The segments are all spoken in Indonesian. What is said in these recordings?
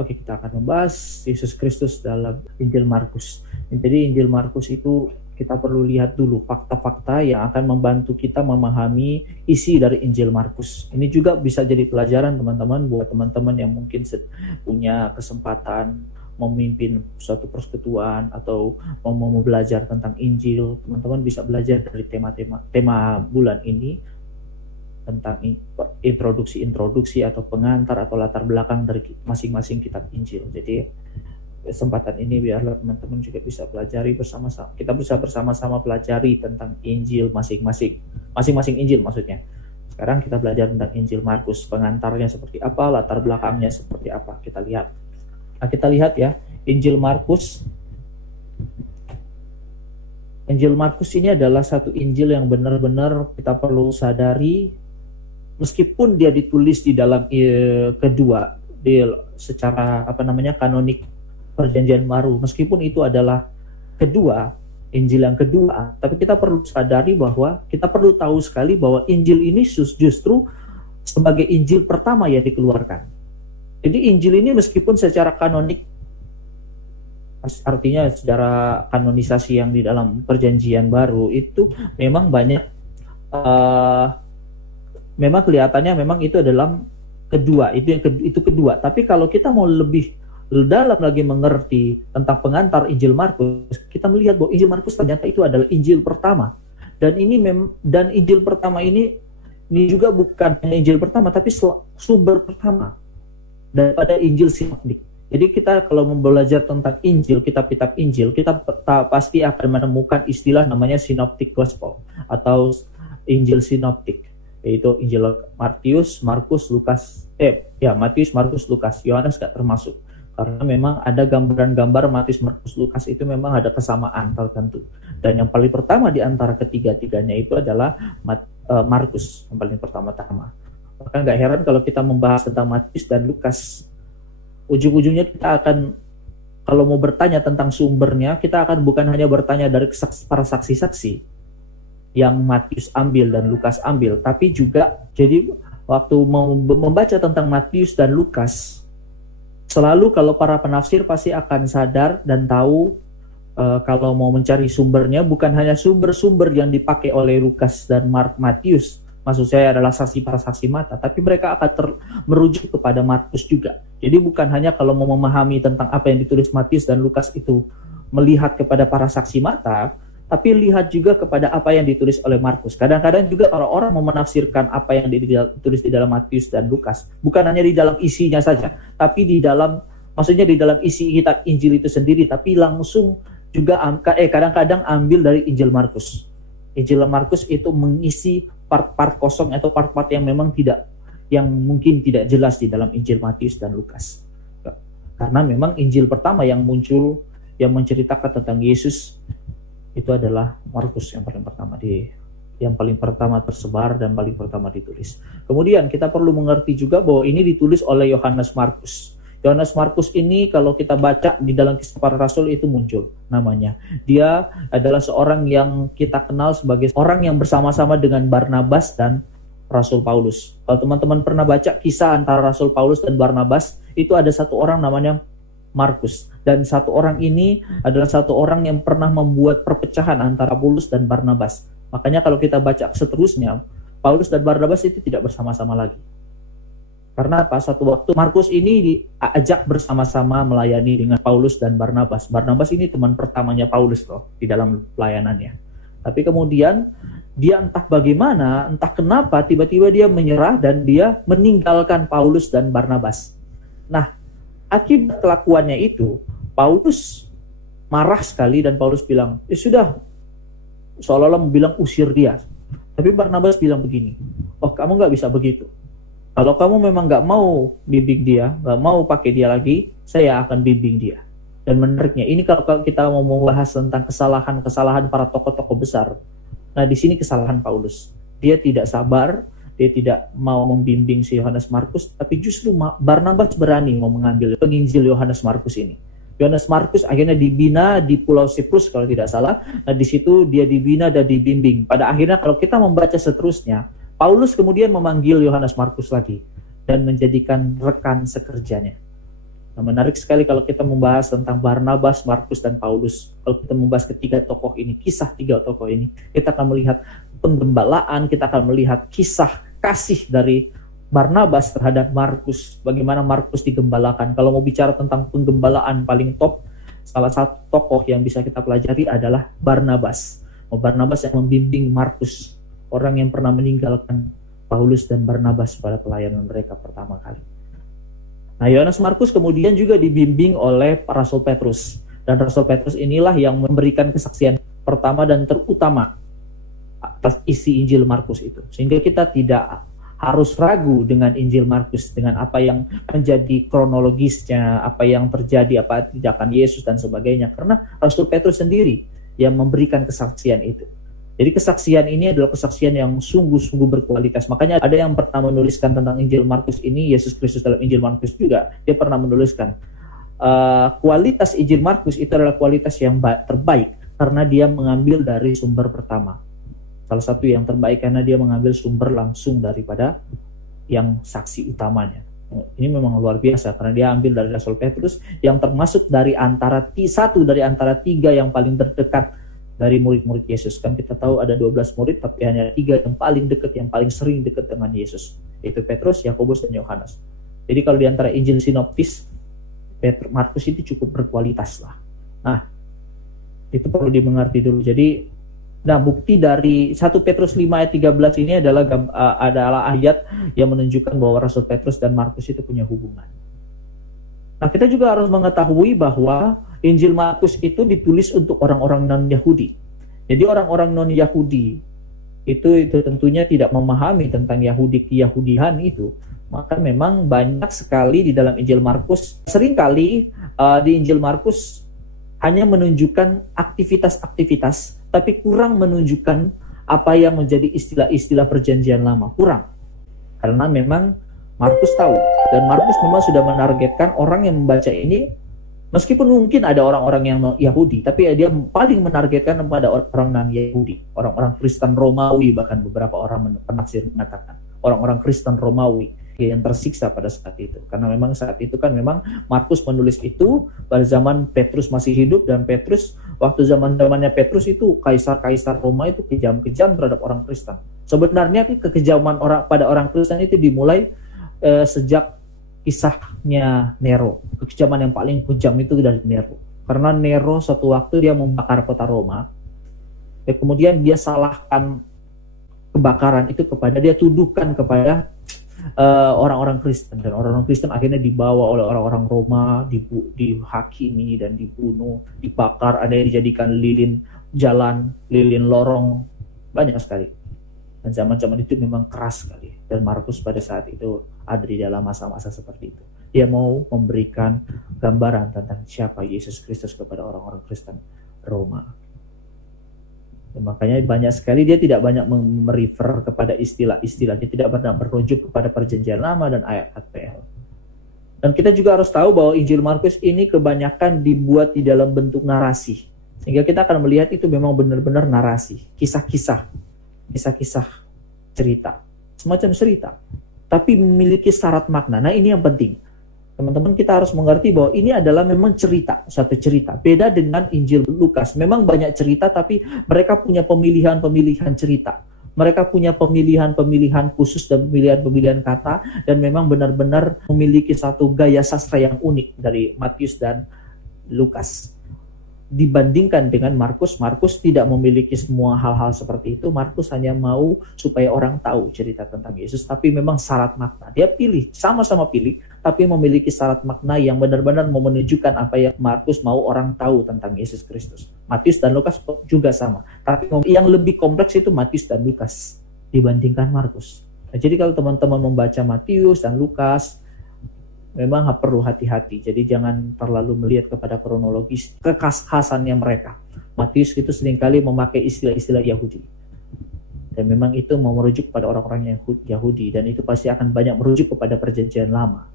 Oke, kita akan membahas Yesus Kristus dalam Injil Markus. Jadi Injil Markus itu kita perlu lihat dulu fakta-fakta yang akan membantu kita memahami isi dari Injil Markus. Ini juga bisa jadi pelajaran teman-teman buat teman-teman yang mungkin punya kesempatan memimpin suatu persekutuan atau mau belajar tentang Injil. Teman-teman bisa belajar dari tema bulan ini tentang introduksi atau pengantar atau latar belakang dari masing-masing kitab Injil. Jadi kesempatan ini biarlah teman-teman juga bisa pelajari bersama-sama. Kita bisa bersama-sama pelajari tentang Injil masing-masing Injil maksudnya. Sekarang kita belajar tentang Injil Markus, pengantarnya seperti apa, latar belakangnya seperti apa. Kita lihat. Nah, kita lihat ya, Injil Markus. Injil Markus ini adalah satu Injil yang benar-benar kita perlu sadari, meskipun dia ditulis di dalam kedua, secara kanonik Perjanjian Baru, meskipun itu adalah kedua, Injil yang kedua, tapi kita perlu sadari bahwa kita perlu tahu sekali bahwa Injil ini justru sebagai Injil pertama yang dikeluarkan. Jadi Injil ini meskipun secara kanonik, artinya secara kanonisasi yang di dalam Perjanjian Baru itu memang banyak, memang kelihatannya memang itu adalah kedua, itu kedua. Tapi kalau kita mau lebih dalam lagi mengerti tentang pengantar Injil Markus, kita melihat bahwa Injil Markus ternyata itu adalah Injil pertama. Dan Injil pertama ini juga bukan hanya Injil pertama, tapi sumber pertama daripada Injil sinoptik. Jadi kita kalau mau belajar tentang Injil, kitab-kitab Injil, kita pasti akan menemukan istilah namanya Synoptic Gospel atau Injil sinoptik, yaitu Injil Matius, Markus, Lukas. Matius, Markus, Lukas. Yohanes gak termasuk. Karena memang ada gambaran-gambar Matius, Markus, Lukas itu memang ada kesamaan tertentu. Dan yang paling pertama di antara ketiga-tiganya itu adalah Markus, yang paling pertama-tama. Bahkan gak heran kalau kita membahas tentang Matius dan Lukas, ujung-ujungnya kita akan, kalau mau bertanya tentang sumbernya, kita akan bukan hanya bertanya dari para saksi-saksi yang Matius ambil dan Lukas ambil, tapi juga jadi waktu mau membaca tentang Matius dan Lukas, selalu kalau para penafsir pasti akan sadar dan tahu kalau mau mencari sumbernya bukan hanya sumber-sumber yang dipakai oleh Lukas dan Matius, maksud saya adalah para saksi mata, tapi mereka akan merujuk kepada Markus juga. Jadi bukan hanya kalau mau memahami tentang apa yang ditulis Matius dan Lukas itu melihat kepada para saksi mata, tapi lihat juga kepada apa yang ditulis oleh Markus. Kadang-kadang juga kalau orang mau menafsirkan apa yang ditulis di dalam Matius dan Lukas, bukan hanya di dalam isinya saja, tapi di dalam isi kitab Injil itu sendiri, tapi langsung juga kadang-kadang ambil dari Injil Markus. Injil Markus itu mengisi part-part kosong atau part-part yang memang yang mungkin tidak jelas di dalam Injil Matius dan Lukas. Karena memang Injil pertama yang muncul yang menceritakan tentang Yesus itu adalah Markus yang paling pertama tersebar dan paling pertama ditulis. Kemudian kita perlu mengerti juga bahwa ini ditulis oleh Yohanes Markus. Yohanes Markus ini kalau kita baca di dalam Kisah Para Rasul itu muncul namanya. Dia adalah seorang yang kita kenal sebagai orang yang bersama-sama dengan Barnabas dan Rasul Paulus. Kalau teman-teman pernah baca kisah antara Rasul Paulus dan Barnabas, itu ada satu orang namanya Markus. Dan satu orang ini adalah satu orang yang pernah membuat perpecahan antara Paulus dan Barnabas. Makanya kalau kita baca seterusnya, Paulus dan Barnabas itu tidak bersama-sama lagi. Karena pas satu waktu Markus ini diajak bersama-sama melayani dengan Paulus dan Barnabas. Barnabas ini teman pertamanya Paulus loh di dalam pelayanannya. Tapi kemudian dia entah bagaimana, entah kenapa tiba-tiba dia menyerah dan dia meninggalkan Paulus dan Barnabas. Nah, akibat kelakuannya itu, Paulus marah sekali dan Paulus bilang, sudah, seolah-olah bilang usir dia. Tapi Barnabas bilang begini, kamu gak bisa begitu. Kalau kamu memang gak mau bimbing dia, gak mau pakai dia lagi, saya akan bimbing dia. Dan menariknya, ini kalau kita mau membahas tentang kesalahan para tokoh-tokoh besar, nah di sini kesalahan Paulus. Dia tidak sabar, dia tidak mau membimbing si Yohanes Markus, tapi justru Barnabas berani mau mengambil penginjil Yohanes Markus ini. Yohanes Markus akhirnya dibina di Pulau Siprus kalau tidak salah. Nah di situ dia dibina dan dibimbing. Pada akhirnya kalau kita membaca seterusnya, Paulus kemudian memanggil Yohanes Markus lagi dan menjadikan rekan sekerjanya. Nah, menarik sekali kalau kita membahas tentang Barnabas, Markus, dan Paulus. Kalau kita membahas ketiga tokoh ini, kisah tiga tokoh ini, kita akan melihat penggembalaan, kita akan melihat kisah kasih dari Barnabas terhadap Markus, bagaimana Markus digembalakan. Kalau mau bicara tentang penggembalaan paling top, salah satu tokoh yang bisa kita pelajari adalah Barnabas. Barnabas yang membimbing Markus, orang yang pernah meninggalkan Paulus dan Barnabas pada pelayanan mereka pertama kali. Nah, Yohanes Markus kemudian juga dibimbing oleh Rasul Petrus. Dan Rasul Petrus inilah yang memberikan kesaksian pertama dan terutama atas isi Injil Markus itu. Sehingga kita tidak harus ragu dengan Injil Markus, dengan apa yang menjadi kronologisnya, apa yang terjadi, apa tindakan Yesus dan sebagainya. Karena Rasul Petrus sendiri yang memberikan kesaksian itu. Jadi kesaksian ini adalah kesaksian yang sungguh-sungguh berkualitas. Makanya ada yang pernah menuliskan tentang Injil Markus ini, Yesus Kristus dalam Injil Markus juga, dia pernah menuliskan kualitas Injil Markus itu adalah kualitas yang terbaik karena dia mengambil dari sumber pertama. Salah satu yang terbaik karena dia mengambil sumber langsung daripada yang saksi utamanya. Ini memang luar biasa karena dia ambil dari Rasul Petrus yang termasuk dari satu dari antara tiga yang paling terdekat dari murid-murid Yesus. Kan kita tahu ada 12 murid, tapi hanya 3 yang paling dekat, yang paling sering dekat dengan Yesus. Yaitu Petrus, Yakobus, dan Yohanes. Jadi kalau di antara Injil sinoptis, Markus itu cukup berkualitas lah. Nah, itu perlu dimengerti dulu. Jadi, bukti dari 1 Petrus 5 ayat 13 ini adalah ayat yang menunjukkan bahwa Rasul Petrus dan Markus itu punya hubungan. Nah, kita juga harus mengetahui bahwa Injil Markus itu ditulis untuk orang-orang non-Yahudi. Jadi orang-orang non-Yahudi itu tentunya tidak memahami tentang Yahudian itu. Maka memang banyak sekali di dalam Injil Markus, seringkali di Injil Markus hanya menunjukkan aktivitas-aktivitas, tapi kurang menunjukkan apa yang menjadi istilah-istilah perjanjian lama. Kurang. Karena memang Markus tahu, dan Markus memang sudah menargetkan orang yang membaca ini, meskipun mungkin ada orang-orang yang Yahudi, tapi dia paling menargetkan kepada orang non-Yahudi, orang-orang Kristen Romawi, bahkan beberapa orang penafsir mengatakan orang-orang Kristen Romawi yang tersiksa pada saat itu. Karena memang saat itu kan memang Markus menulis itu pada zaman Petrus masih hidup, dan Petrus waktu zamannya Petrus itu kaisar-kaisar Roma itu kejam-kejam terhadap orang Kristen. Sebenarnya kekejaman pada orang Kristen itu dimulai sejak kisahnya Nero. Kekejaman yang paling kejam itu dari Nero. Karena Nero suatu waktu dia membakar kota Roma. Kemudian dia salahkan kebakaran itu dia tuduhkan kepada orang-orang Kristen, dan orang-orang Kristen akhirnya dibawa oleh orang-orang Roma, dihakimi dan dibunuh, dibakar, ada yang dijadikan lilin jalan, lilin lorong, banyak sekali. Dan zaman-zaman itu memang keras sekali. Dan Markus pada saat itu ada di dalam masa-masa seperti itu. Dia mau memberikan gambaran tentang siapa Yesus Kristus kepada orang-orang Kristen Roma. Dan makanya banyak sekali dia tidak banyak merefer kepada istilah-istilah. Dia tidak pernah merujuk kepada perjanjian lama dan ayat ATL. Dan kita juga harus tahu bahwa Injil Markus ini kebanyakan dibuat di dalam bentuk narasi. Sehingga kita akan melihat itu memang benar-benar narasi. Kisah-kisah cerita, semacam cerita, tapi memiliki syarat makna. Nah, ini yang penting. Teman-teman, kita harus mengerti bahwa ini adalah memang satu cerita. Beda dengan Injil Lukas. Memang banyak cerita, tapi mereka punya pemilihan-pemilihan cerita. Mereka punya pemilihan-pemilihan khusus dan pemilihan-pemilihan kata, dan memang benar-benar memiliki satu gaya sastra yang unik dari Matius dan Lukas. Dibandingkan dengan Markus tidak memiliki semua hal-hal seperti itu. Markus hanya mau supaya orang tahu cerita tentang Yesus, tapi memang syarat makna. Dia sama-sama pilih, tapi memiliki syarat makna yang benar-benar mau menunjukkan apa yang Markus mau orang tahu tentang Yesus Kristus. Matius dan Lukas juga sama, tapi yang lebih kompleks itu Matius dan Lukas dibandingkan Markus. Nah, jadi kalau teman-teman membaca Matius dan Lukas, memang perlu hati-hati. Jadi jangan terlalu melihat kepada kronologis kekhasannya mereka. Matius itu seringkali memakai istilah-istilah Yahudi. Dan memang itu mau merujuk pada orang-orang Yahudi, dan itu pasti akan banyak merujuk kepada perjanjian lama.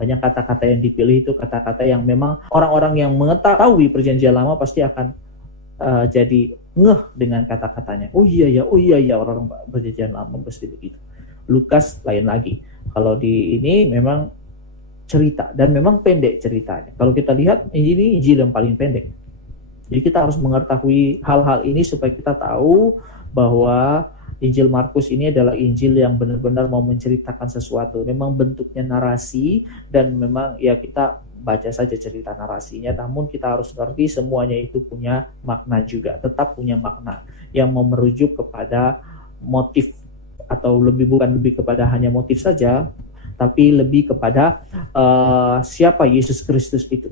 Banyak kata-kata yang dipilih itu kata-kata yang memang orang-orang yang mengetahui perjanjian lama pasti akan jadi ngeh dengan kata-katanya. Oh iya ya, orang perjanjian lama pasti begitu. Lukas lain lagi. Kalau di ini memang cerita, dan memang pendek ceritanya. Kalau kita lihat, ini Injil yang paling pendek. Jadi kita harus mengetahui hal-hal ini supaya kita tahu bahwa Injil Markus ini adalah Injil yang benar-benar mau menceritakan sesuatu. Memang bentuknya narasi, dan memang ya kita baca saja cerita narasinya, namun kita harus ngerti semuanya itu punya makna juga, tetap punya makna yang mau merujuk kepada motif, atau bukan lebih kepada hanya motif saja, tapi lebih kepada siapa Yesus Kristus itu,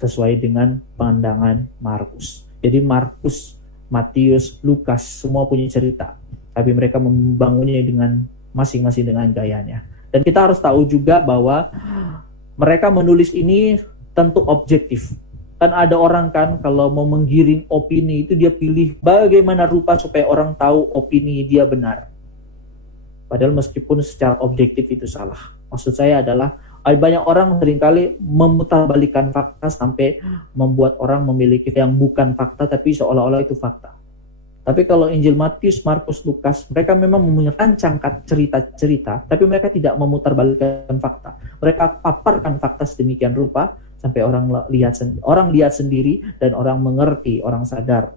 sesuai dengan pandangan Markus. Jadi Markus, Matius, Lukas semua punya cerita, tapi mereka membangunnya dengan masing-masing dengan gayanya. Dan kita harus tahu juga bahwa mereka menulis ini tentu objektif. Kan ada orang kan kalau mau menggiring opini itu dia pilih bagaimana rupa supaya orang tahu opini dia benar. Padahal meskipun secara objektif itu salah. Maksud saya adalah banyak orang seringkali memutarbalikkan fakta sampai membuat orang memiliki yang bukan fakta tapi seolah-olah itu fakta. Tapi kalau Injil Matius, Markus, Lukas, mereka memang merancangkan cerita-cerita, tapi mereka tidak memutarbalikkan fakta. Mereka paparkan fakta sedemikian rupa sampai orang lihat sendiri, dan orang mengerti, orang sadar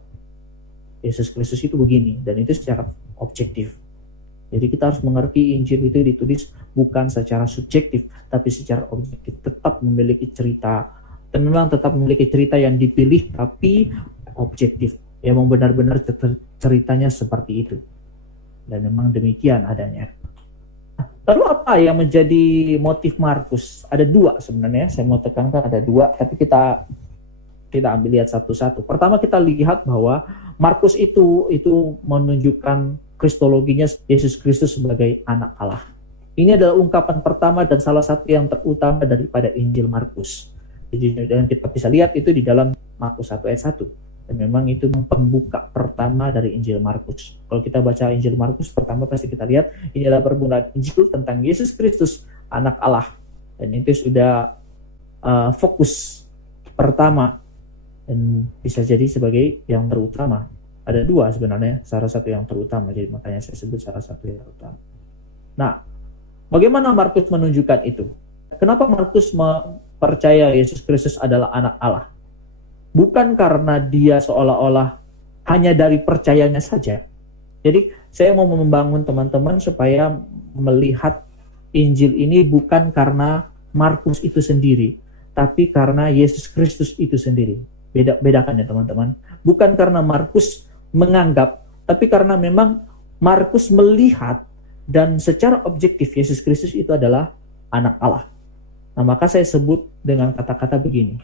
Yesus Kristus itu begini, dan itu secara objektif. Jadi kita harus mengerti Injil itu ditulis bukan secara subjektif, tapi secara objektif, tetap memiliki cerita, dan memang tetap memiliki cerita yang dipilih, tapi objektif. Memang benar-benar ceritanya seperti itu. Dan memang demikian adanya. Lalu apa yang menjadi motif Markus? Ada dua sebenarnya, saya mau tekankan ada dua, tapi kita ambil lihat satu-satu. Pertama kita lihat bahwa Markus itu menunjukkan kristologinya Yesus Kristus sebagai anak Allah. Ini adalah ungkapan pertama dan salah satu yang terutama daripada Injil Markus. Jadi dan kita bisa lihat itu di dalam Markus 1 ayat 1. Dan memang itu pembuka pertama dari Injil Markus. Kalau kita baca Injil Markus pertama pasti kita lihat ini adalah permulaan Injil tentang Yesus Kristus, anak Allah. Dan itu sudah fokus pertama dan bisa jadi sebagai yang terutama. Ada dua sebenarnya, salah satu yang terutama, jadi makanya saya sebut salah satu yang terutama. Nah, bagaimana Markus menunjukkan itu? Kenapa Markus percaya Yesus Kristus adalah anak Allah? Bukan karena dia seolah-olah hanya dari percayanya saja. Jadi saya mau membangun teman-teman supaya melihat Injil ini bukan karena Markus itu sendiri, tapi karena Yesus Kristus itu sendiri. Bedakan ya teman-teman. Bukan karena Markus menganggap, tapi karena memang Markus melihat dan secara objektif Yesus Kristus itu adalah anak Allah. Nah, maka saya sebut dengan kata-kata begini.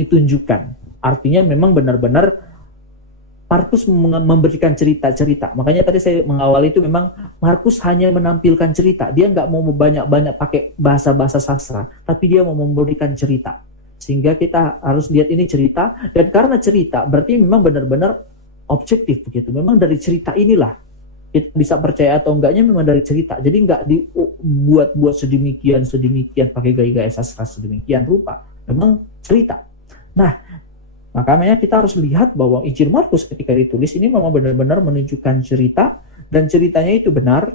Ditunjukkan. Artinya memang benar-benar Markus memberikan cerita-cerita. Makanya tadi saya mengawali itu memang Markus hanya menampilkan cerita. Dia nggak mau banyak-banyak pakai bahasa-bahasa sastra, tapi dia mau memberikan cerita. Sehingga kita harus lihat ini cerita, dan karena cerita berarti memang benar-benar objektif begitu. Memang dari cerita inilah kita bisa percaya atau enggaknya memang dari cerita. Jadi nggak dibuat-buat sedemikian pakai gaya-gaya sastra sedemikian rupa. Memang cerita. Nah, makanya kita harus lihat bahwa Injil Markus ketika ditulis ini memang benar-benar menunjukkan cerita, dan ceritanya itu benar.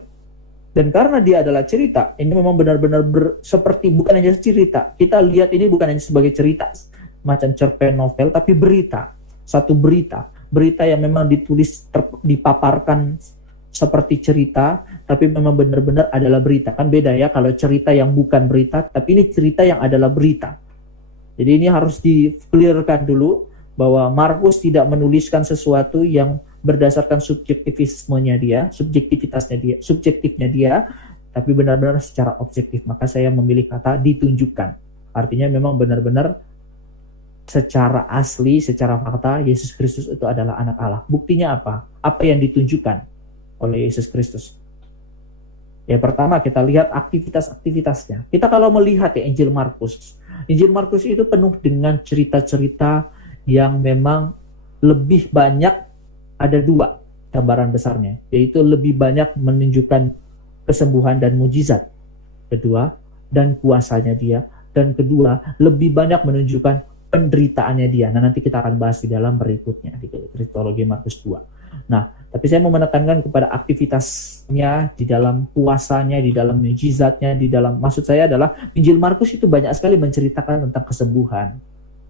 Dan karena dia adalah cerita, ini memang benar-benar seperti bukan hanya cerita. Kita lihat ini bukan hanya sebagai cerita, macam cerpen novel, tapi berita. Satu berita yang memang ditulis, dipaparkan seperti cerita, tapi memang benar-benar adalah berita. Kan beda ya kalau cerita yang bukan berita, tapi ini cerita yang adalah berita. Jadi ini harus di-clearkan dulu bahwa Markus tidak menuliskan sesuatu yang berdasarkan subjektifnya dia, tapi benar-benar secara objektif. Maka saya memilih kata ditunjukkan. Artinya memang benar-benar secara asli, secara fakta, Yesus Kristus itu adalah anak Allah. Buktinya apa? Apa yang ditunjukkan oleh Yesus Kristus? Ya, pertama kita lihat aktivitas-aktivitasnya. Kita kalau melihat ya Injil Markus itu penuh dengan cerita-cerita yang memang lebih banyak. Ada dua gambaran besarnya, yaitu lebih banyak menunjukkan kesembuhan dan mujizat. Kedua, dan kuasanya dia. Dan kedua, lebih banyak menunjukkan penderitaannya dia. Nah, nanti kita akan bahas di dalam berikutnya, di Kristologi Markus 2. Nah, Tapi saya mau menekankan kepada aktivitasnya di dalam puasanya, di dalam mujizatnya, di dalam, maksud saya adalah Injil Markus itu banyak sekali menceritakan tentang kesembuhan,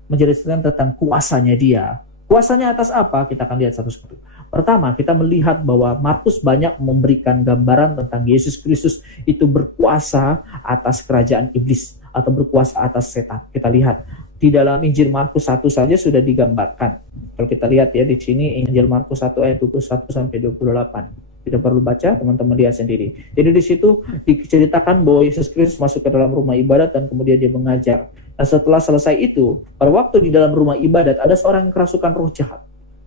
menceritakan tentang kuasanya dia. Kuasanya atas apa? Kita akan lihat satu-satu. Pertama, kita melihat bahwa Markus banyak memberikan gambaran tentang Yesus Kristus itu berkuasa atas kerajaan iblis atau berkuasa atas setan. Kita lihat di dalam Injil Markus 1 saja sudah digambarkan. Kalau kita lihat ya di sini Injil Markus 1 ayat 21 sampai 28. Tidak perlu baca, teman-teman lihat sendiri. Jadi di situ diceritakan bahwa Yesus Kristus masuk ke dalam rumah ibadat dan kemudian dia mengajar. Nah setelah selesai itu, pada waktu di dalam rumah ibadat ada seorang yang kerasukan roh jahat.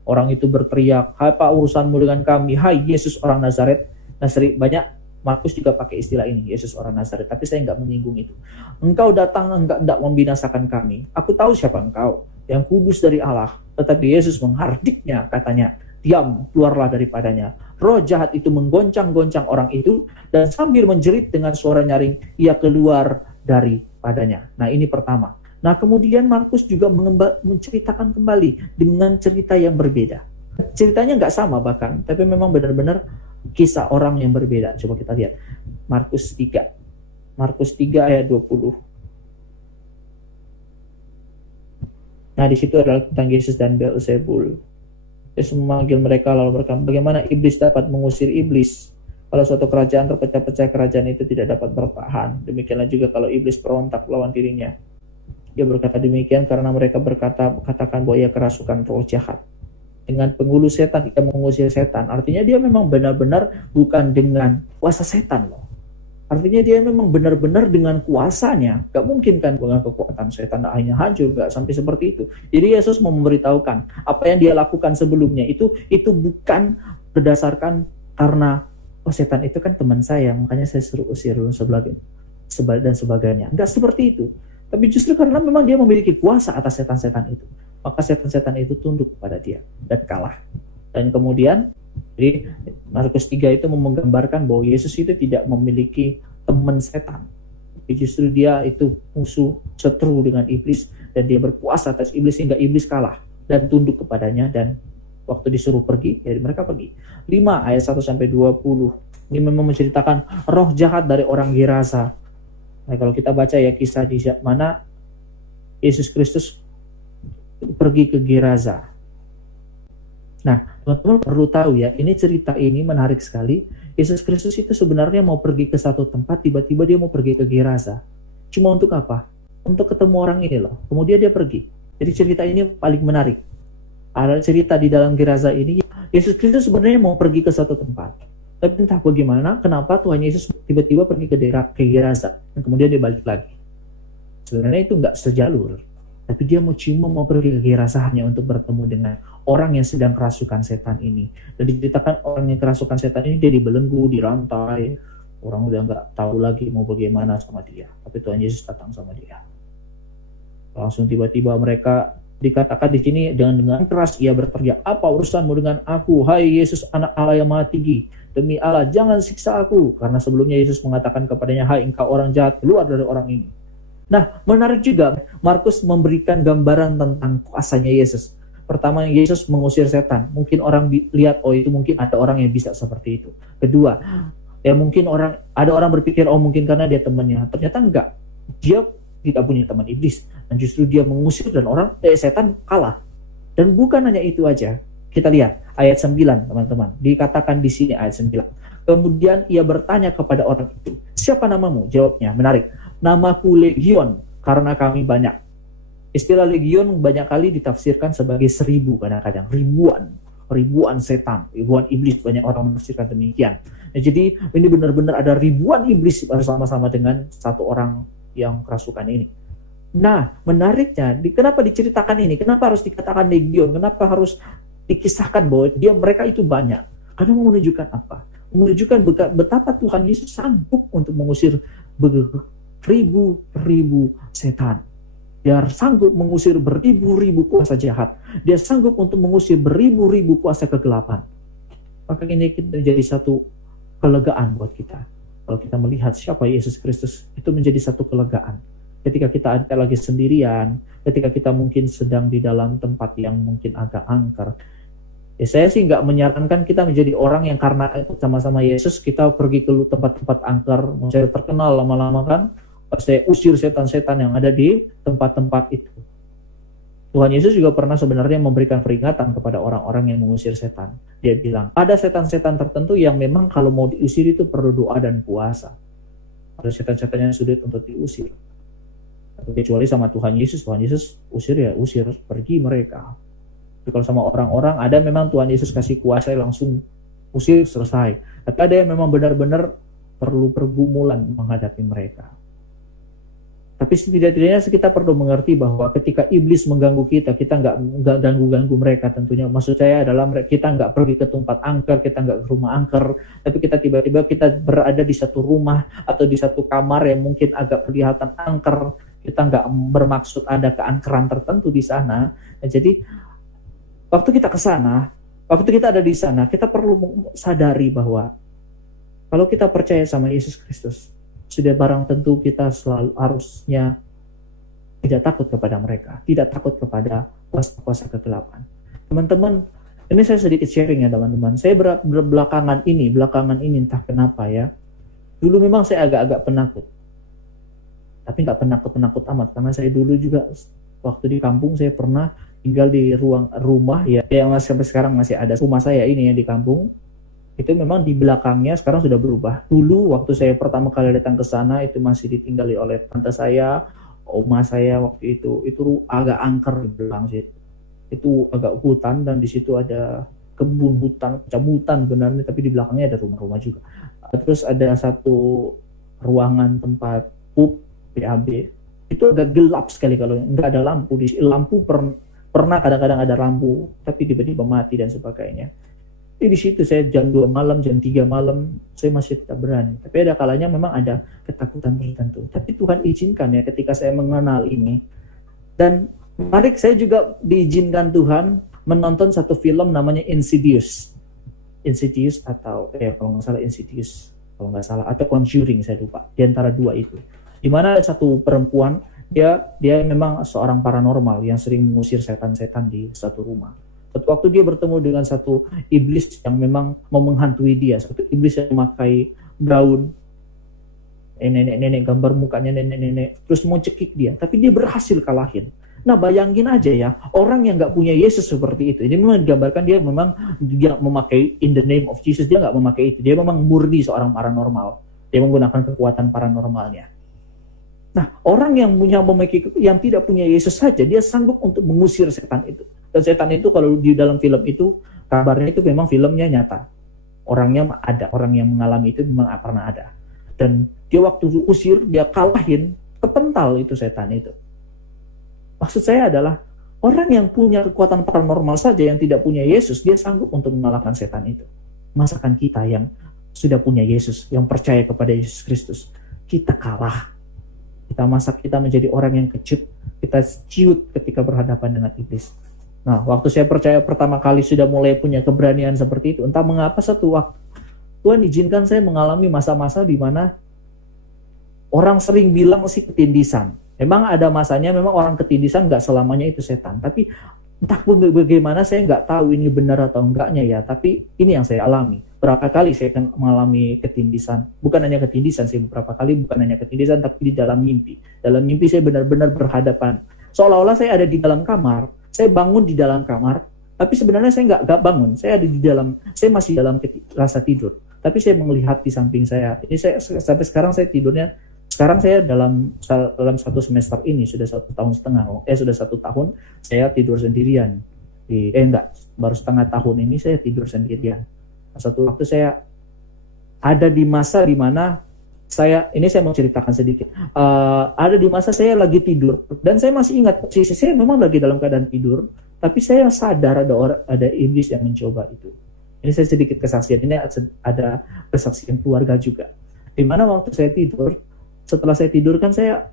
Orang itu berteriak, "Hai Pak, urusanmu dengan kami, hai Yesus orang Nazaret." Nah banyak Markus juga pakai istilah ini, Yesus orang Nazaret, tapi saya nggak menyinggung itu. "Engkau datang hendak membinasakan kami. Aku tahu siapa engkau, yang kudus dari Allah." Tetapi Yesus menghardiknya, katanya, "Diam, keluarlah daripadanya." Roh jahat itu menggoncang-goncang orang itu, dan sambil menjerit dengan suara nyaring, ia keluar daripadanya. Nah ini pertama. Nah kemudian Markus juga menceritakan kembali dengan cerita yang berbeda. Ceritanya nggak sama bahkan, tapi memang benar-benar kisah orang yang berbeda. Coba kita lihat Markus 3. Markus 3 ayat 20. Nah di situ adalah tentang Yesus dan Beelzebul. Yesus memanggil mereka lalu berkata, "Bagaimana iblis dapat mengusir iblis? Kalau suatu kerajaan terpecah-pecah, kerajaan itu tidak dapat bertahan. Demikianlah juga kalau iblis berontak lawan dirinya." Dia berkata demikian karena mereka katakan bahwa ia kerasukan roh jahat. Dengan penghulu setan, ia mengusir setan. Artinya dia memang benar-benar bukan dengan kuasa setan loh. Artinya dia memang benar-benar dengan kuasanya. Gak mungkin kan dengan kekuatan setan hanya hancur, gak sampai seperti itu. Jadi Yesus mau memberitahukan apa yang dia lakukan sebelumnya itu bukan berdasarkan karena setan itu kan teman saya, makanya saya suruh usir dan sebagainya. Enggak seperti itu. Tapi justru karena memang dia memiliki kuasa atas setan-setan itu, maka setan-setan itu tunduk kepada dia dan kalah. Dan kemudian, jadi Markus 3 itu menggambarkan bahwa Yesus itu tidak memiliki teman setan. Justru dia itu musuh, setru dengan iblis, dan dia berkuasa atas iblis sehingga iblis kalah dan tunduk kepadanya, dan waktu disuruh pergi, jadi mereka pergi. 5 ayat 1 sampai 20. Ini memang menceritakan roh jahat dari orang Gerasa. Nah, kalau kita baca ya kisah di mana Yesus Kristus pergi ke Gerasa. Nah, teman-teman perlu tahu ya, ini cerita ini menarik sekali. Yesus Kristus itu sebenarnya mau pergi ke satu tempat, tiba-tiba dia mau pergi ke Gerasa. Cuma untuk apa? Untuk ketemu orang ini loh. Kemudian dia pergi. Jadi cerita ini paling menarik. Ada cerita di dalam Gerasa ini, Yesus Kristus sebenarnya mau pergi ke satu tempat. Tapi entah bagaimana, kenapa Tuhan Yesus tiba-tiba pergi ke Gerasa dan kemudian dia balik lagi. Sebenarnya itu nggak sejalur, tapi dia cuma mau pergi ke Gerasa hanya untuk bertemu dengan orang yang sedang kerasukan setan ini. Dan diceritakan orang yang kerasukan setan ini dia dibelenggu, dirantai, orang udah nggak tahu lagi mau bagaimana sama dia. Tapi Tuhan Yesus datang sama dia. Langsung tiba-tiba mereka dikatakan di sini dengan keras ia berteriak, "Apa urusanmu dengan aku, hai Yesus anak Allah yang Maha Tinggi? Demi Allah, jangan siksa aku." Karena sebelumnya Yesus mengatakan kepadanya, "Hai engkau orang jahat, keluar dari orang ini." Nah, menarik juga, Markus memberikan gambaran tentang kuasanya Yesus. Pertama, Yesus mengusir setan. Mungkin orang lihat, oh itu mungkin ada orang yang bisa seperti itu. Kedua, ya mungkin ada orang berpikir, oh mungkin karena dia temannya. Ternyata enggak. Dia tidak punya teman iblis. Dan justru dia mengusir dan setan kalah. Dan bukan hanya itu aja. Kita lihat ayat 9, teman-teman. Dikatakan di sini ayat 9. Kemudian ia bertanya kepada orang itu, "Siapa namamu?" Jawabnya, menarik. "Namaku Legion, karena kami banyak." Istilah legion banyak kali ditafsirkan sebagai 1000 kadang-kadang. Ribuan setan, ribuan iblis, banyak orang menafsirkan demikian. Nah, jadi ini benar-benar ada ribuan iblis bersama-sama dengan satu orang yang kerasukan ini. Nah, menariknya, kenapa diceritakan ini? Kenapa harus dikatakan legion? Kenapa harus dikisahkan bahwa mereka itu banyak? Karena mau menunjukkan apa? Menunjukkan betapa Tuhan Yesus sanggup untuk mengusir ribu-ribu setan. Dia sanggup mengusir beribu-ribu kuasa jahat. Dia sanggup untuk mengusir beribu-ribu kuasa kegelapan. Maka ini menjadi satu kelegaan buat kita. Kalau kita melihat siapa Yesus Kristus, itu menjadi satu kelegaan. Ketika kita ada lagi sendirian, ketika kita mungkin sedang di dalam tempat yang mungkin agak angker, Ya, saya sih nggak menyarankan kita menjadi orang yang karena ikut sama-sama Yesus kita pergi ke tempat-tempat angker, mau saya terkenal lama-lama kan, saya usir setan-setan yang ada di tempat-tempat itu. Tuhan Yesus juga pernah sebenarnya memberikan peringatan kepada orang-orang yang mengusir setan. Dia bilang, ada setan-setan tertentu yang memang kalau mau diusir itu perlu doa dan puasa. Ada setan-setan yang sulit untuk diusir. Kecuali sama Tuhan Yesus usir ya usir, pergi mereka. Tapi kalau sama orang-orang, ada memang Tuhan Yesus kasih kuasa langsung usir, selesai. Tapi ada yang memang benar-benar perlu pergumulan menghadapi mereka. Tapi setidak-tidaknya kita perlu mengerti bahwa ketika iblis mengganggu kita nggak ganggu-ganggu mereka tentunya. Maksud saya adalah kita nggak pergi ke tempat angker, kita nggak ke rumah angker, tapi kita tiba-tiba kita berada di satu rumah atau di satu kamar yang mungkin agak kelihatan angker. Kita nggak bermaksud ada keangkeran tertentu di sana. Nah, jadi waktu kita ke sana, waktu kita ada di sana, kita perlu sadari bahwa kalau kita percaya sama Yesus Kristus, sudah barang tentu kita selalu harusnya tidak takut kepada mereka, tidak takut kepada kuasa-kuasa kegelapan. Teman-teman, ini saya sedikit sharing ya teman-teman. Saya belakangan ini entah kenapa ya, dulu memang saya agak-agak penakut. Tapi nggak penakut amat, karena saya dulu juga waktu di kampung saya pernah tinggal di rumah ya yang sampai sekarang masih ada rumah saya ini yang di kampung. Itu memang di belakangnya sekarang sudah berubah. Dulu waktu saya pertama kali datang ke sana itu masih ditinggali oleh tante saya, oma saya waktu itu agak angker di belakang situ. Itu agak hutan dan di situ ada kebun hutan, cabutan benarnya, tapi di belakangnya ada rumah-rumah juga. Terus ada satu ruangan tempat PAB. Itu agak gelap sekali kalau nggak ada lampu. Lampu pernah kadang-kadang ada lampu, tapi tiba-tiba mati dan sebagainya. Di situ saya jam 2 malam, jam 3 malam, saya masih tidak berani. Tapi ada kalanya memang ada ketakutan tertentu. Tapi Tuhan izinkan ya ketika saya mengenal ini. Dan menarik, saya juga diizinkan Tuhan menonton satu film namanya Insidious. Insidious atau, kalau nggak salah Insidious, kalau nggak salah, atau Conjuring, saya lupa. Di antara dua itu. Di mana satu perempuan, dia memang seorang paranormal yang sering mengusir setan-setan di satu rumah. Suatu waktu dia bertemu dengan satu iblis yang memang mau menghantui dia. Satu iblis yang memakai gaun nenek-nenek, gambar mukanya nenek-nenek, terus mau cekik dia. Tapi dia berhasil kalahin. Nah bayangin aja ya, orang yang nggak punya Yesus seperti itu. Ini memang digambarkan dia memakai in the name of Jesus. Dia nggak memakai itu. Dia memang murni seorang paranormal. Dia menggunakan kekuatan paranormalnya. Nah, orang yang tidak punya Yesus saja, dia sanggup untuk mengusir setan itu. Dan setan itu kalau di dalam film itu, kabarnya itu memang filmnya nyata. Orangnya ada, orang yang mengalami itu memang pernah ada. Dan dia waktu usir, dia kalahin, kepental itu setan itu. Maksud saya adalah, orang yang punya kekuatan paranormal saja, yang tidak punya Yesus, dia sanggup untuk mengalahkan setan itu. Masakan kita yang sudah punya Yesus, yang percaya kepada Yesus Kristus, kita kalah. Kita menjadi orang yang kecut, kita ciut ketika berhadapan dengan iblis. Nah, waktu saya percaya pertama kali sudah mulai punya keberanian seperti itu, entah mengapa satu waktu Tuhan izinkan saya mengalami masa-masa di mana orang sering bilang sih ketindisan. Memang ada masanya, memang orang ketindisan nggak selamanya itu setan, tapi entah bagaimana saya nggak tahu ini benar atau enggaknya ya, tapi ini yang saya alami. Berapa kali saya mengalami ketindisan, bukan hanya ketindisan sih, beberapa kali bukan hanya ketindisan, tapi di dalam mimpi. Dalam mimpi saya benar-benar berhadapan. Seolah-olah saya ada di dalam kamar, saya bangun di dalam kamar, tapi sebenarnya saya nggak bangun, saya ada di dalam, saya masih dalam rasa tidur. Tapi saya melihat di samping saya. Ini saya sampai sekarang saya tidurnya. Sekarang saya dalam satu semester ini sudah 1,5 tahun, sudah 1 tahun saya tidur sendirian. Baru setengah tahun ini saya tidur sendirian. Satu waktu saya ada di masa di mana saya mau ceritakan sedikit. Ada di masa saya lagi tidur dan saya masih ingat posisi saya memang lagi dalam keadaan tidur, tapi saya sadar ada iblis yang mencoba itu. Ini saya sedikit kesaksian. Ini ada kesaksian keluarga juga. Di mana waktu saya tidur, setelah saya tidur kan saya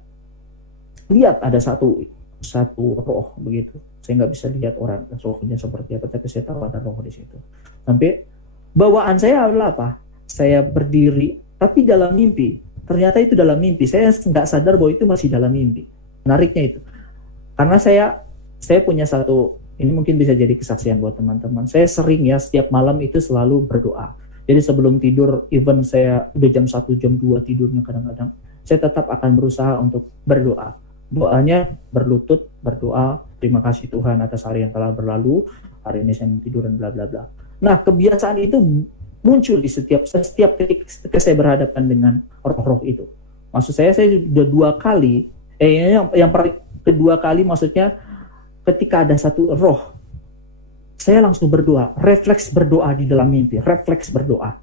lihat ada satu roh begitu. Saya nggak bisa lihat orang rohnya seperti apa, tapi saya tahu ada roh di situ. Sampai bawaan saya adalah apa? Saya berdiri, tapi dalam mimpi. Ternyata itu dalam mimpi. Saya nggak sadar bahwa itu masih dalam mimpi. Menariknya itu. Karena saya punya satu Ini mungkin bisa jadi kesaksian buat teman-teman. Saya sering ya setiap malam itu selalu berdoa. Jadi sebelum tidur, even saya udah jam 1, jam 2 tidurnya kadang-kadang, saya tetap akan berusaha untuk berdoa. Doanya berlutut, berdoa, terima kasih Tuhan atas hari yang telah berlalu, hari ini saya mau tidur dan bla bla bla. Nah, kebiasaan itu muncul di setiap ketika saya berhadapan dengan roh-roh itu. Maksud saya sudah 2 kali, kedua kali maksudnya ketika ada satu roh, saya langsung berdoa, refleks berdoa di dalam mimpi, refleks berdoa.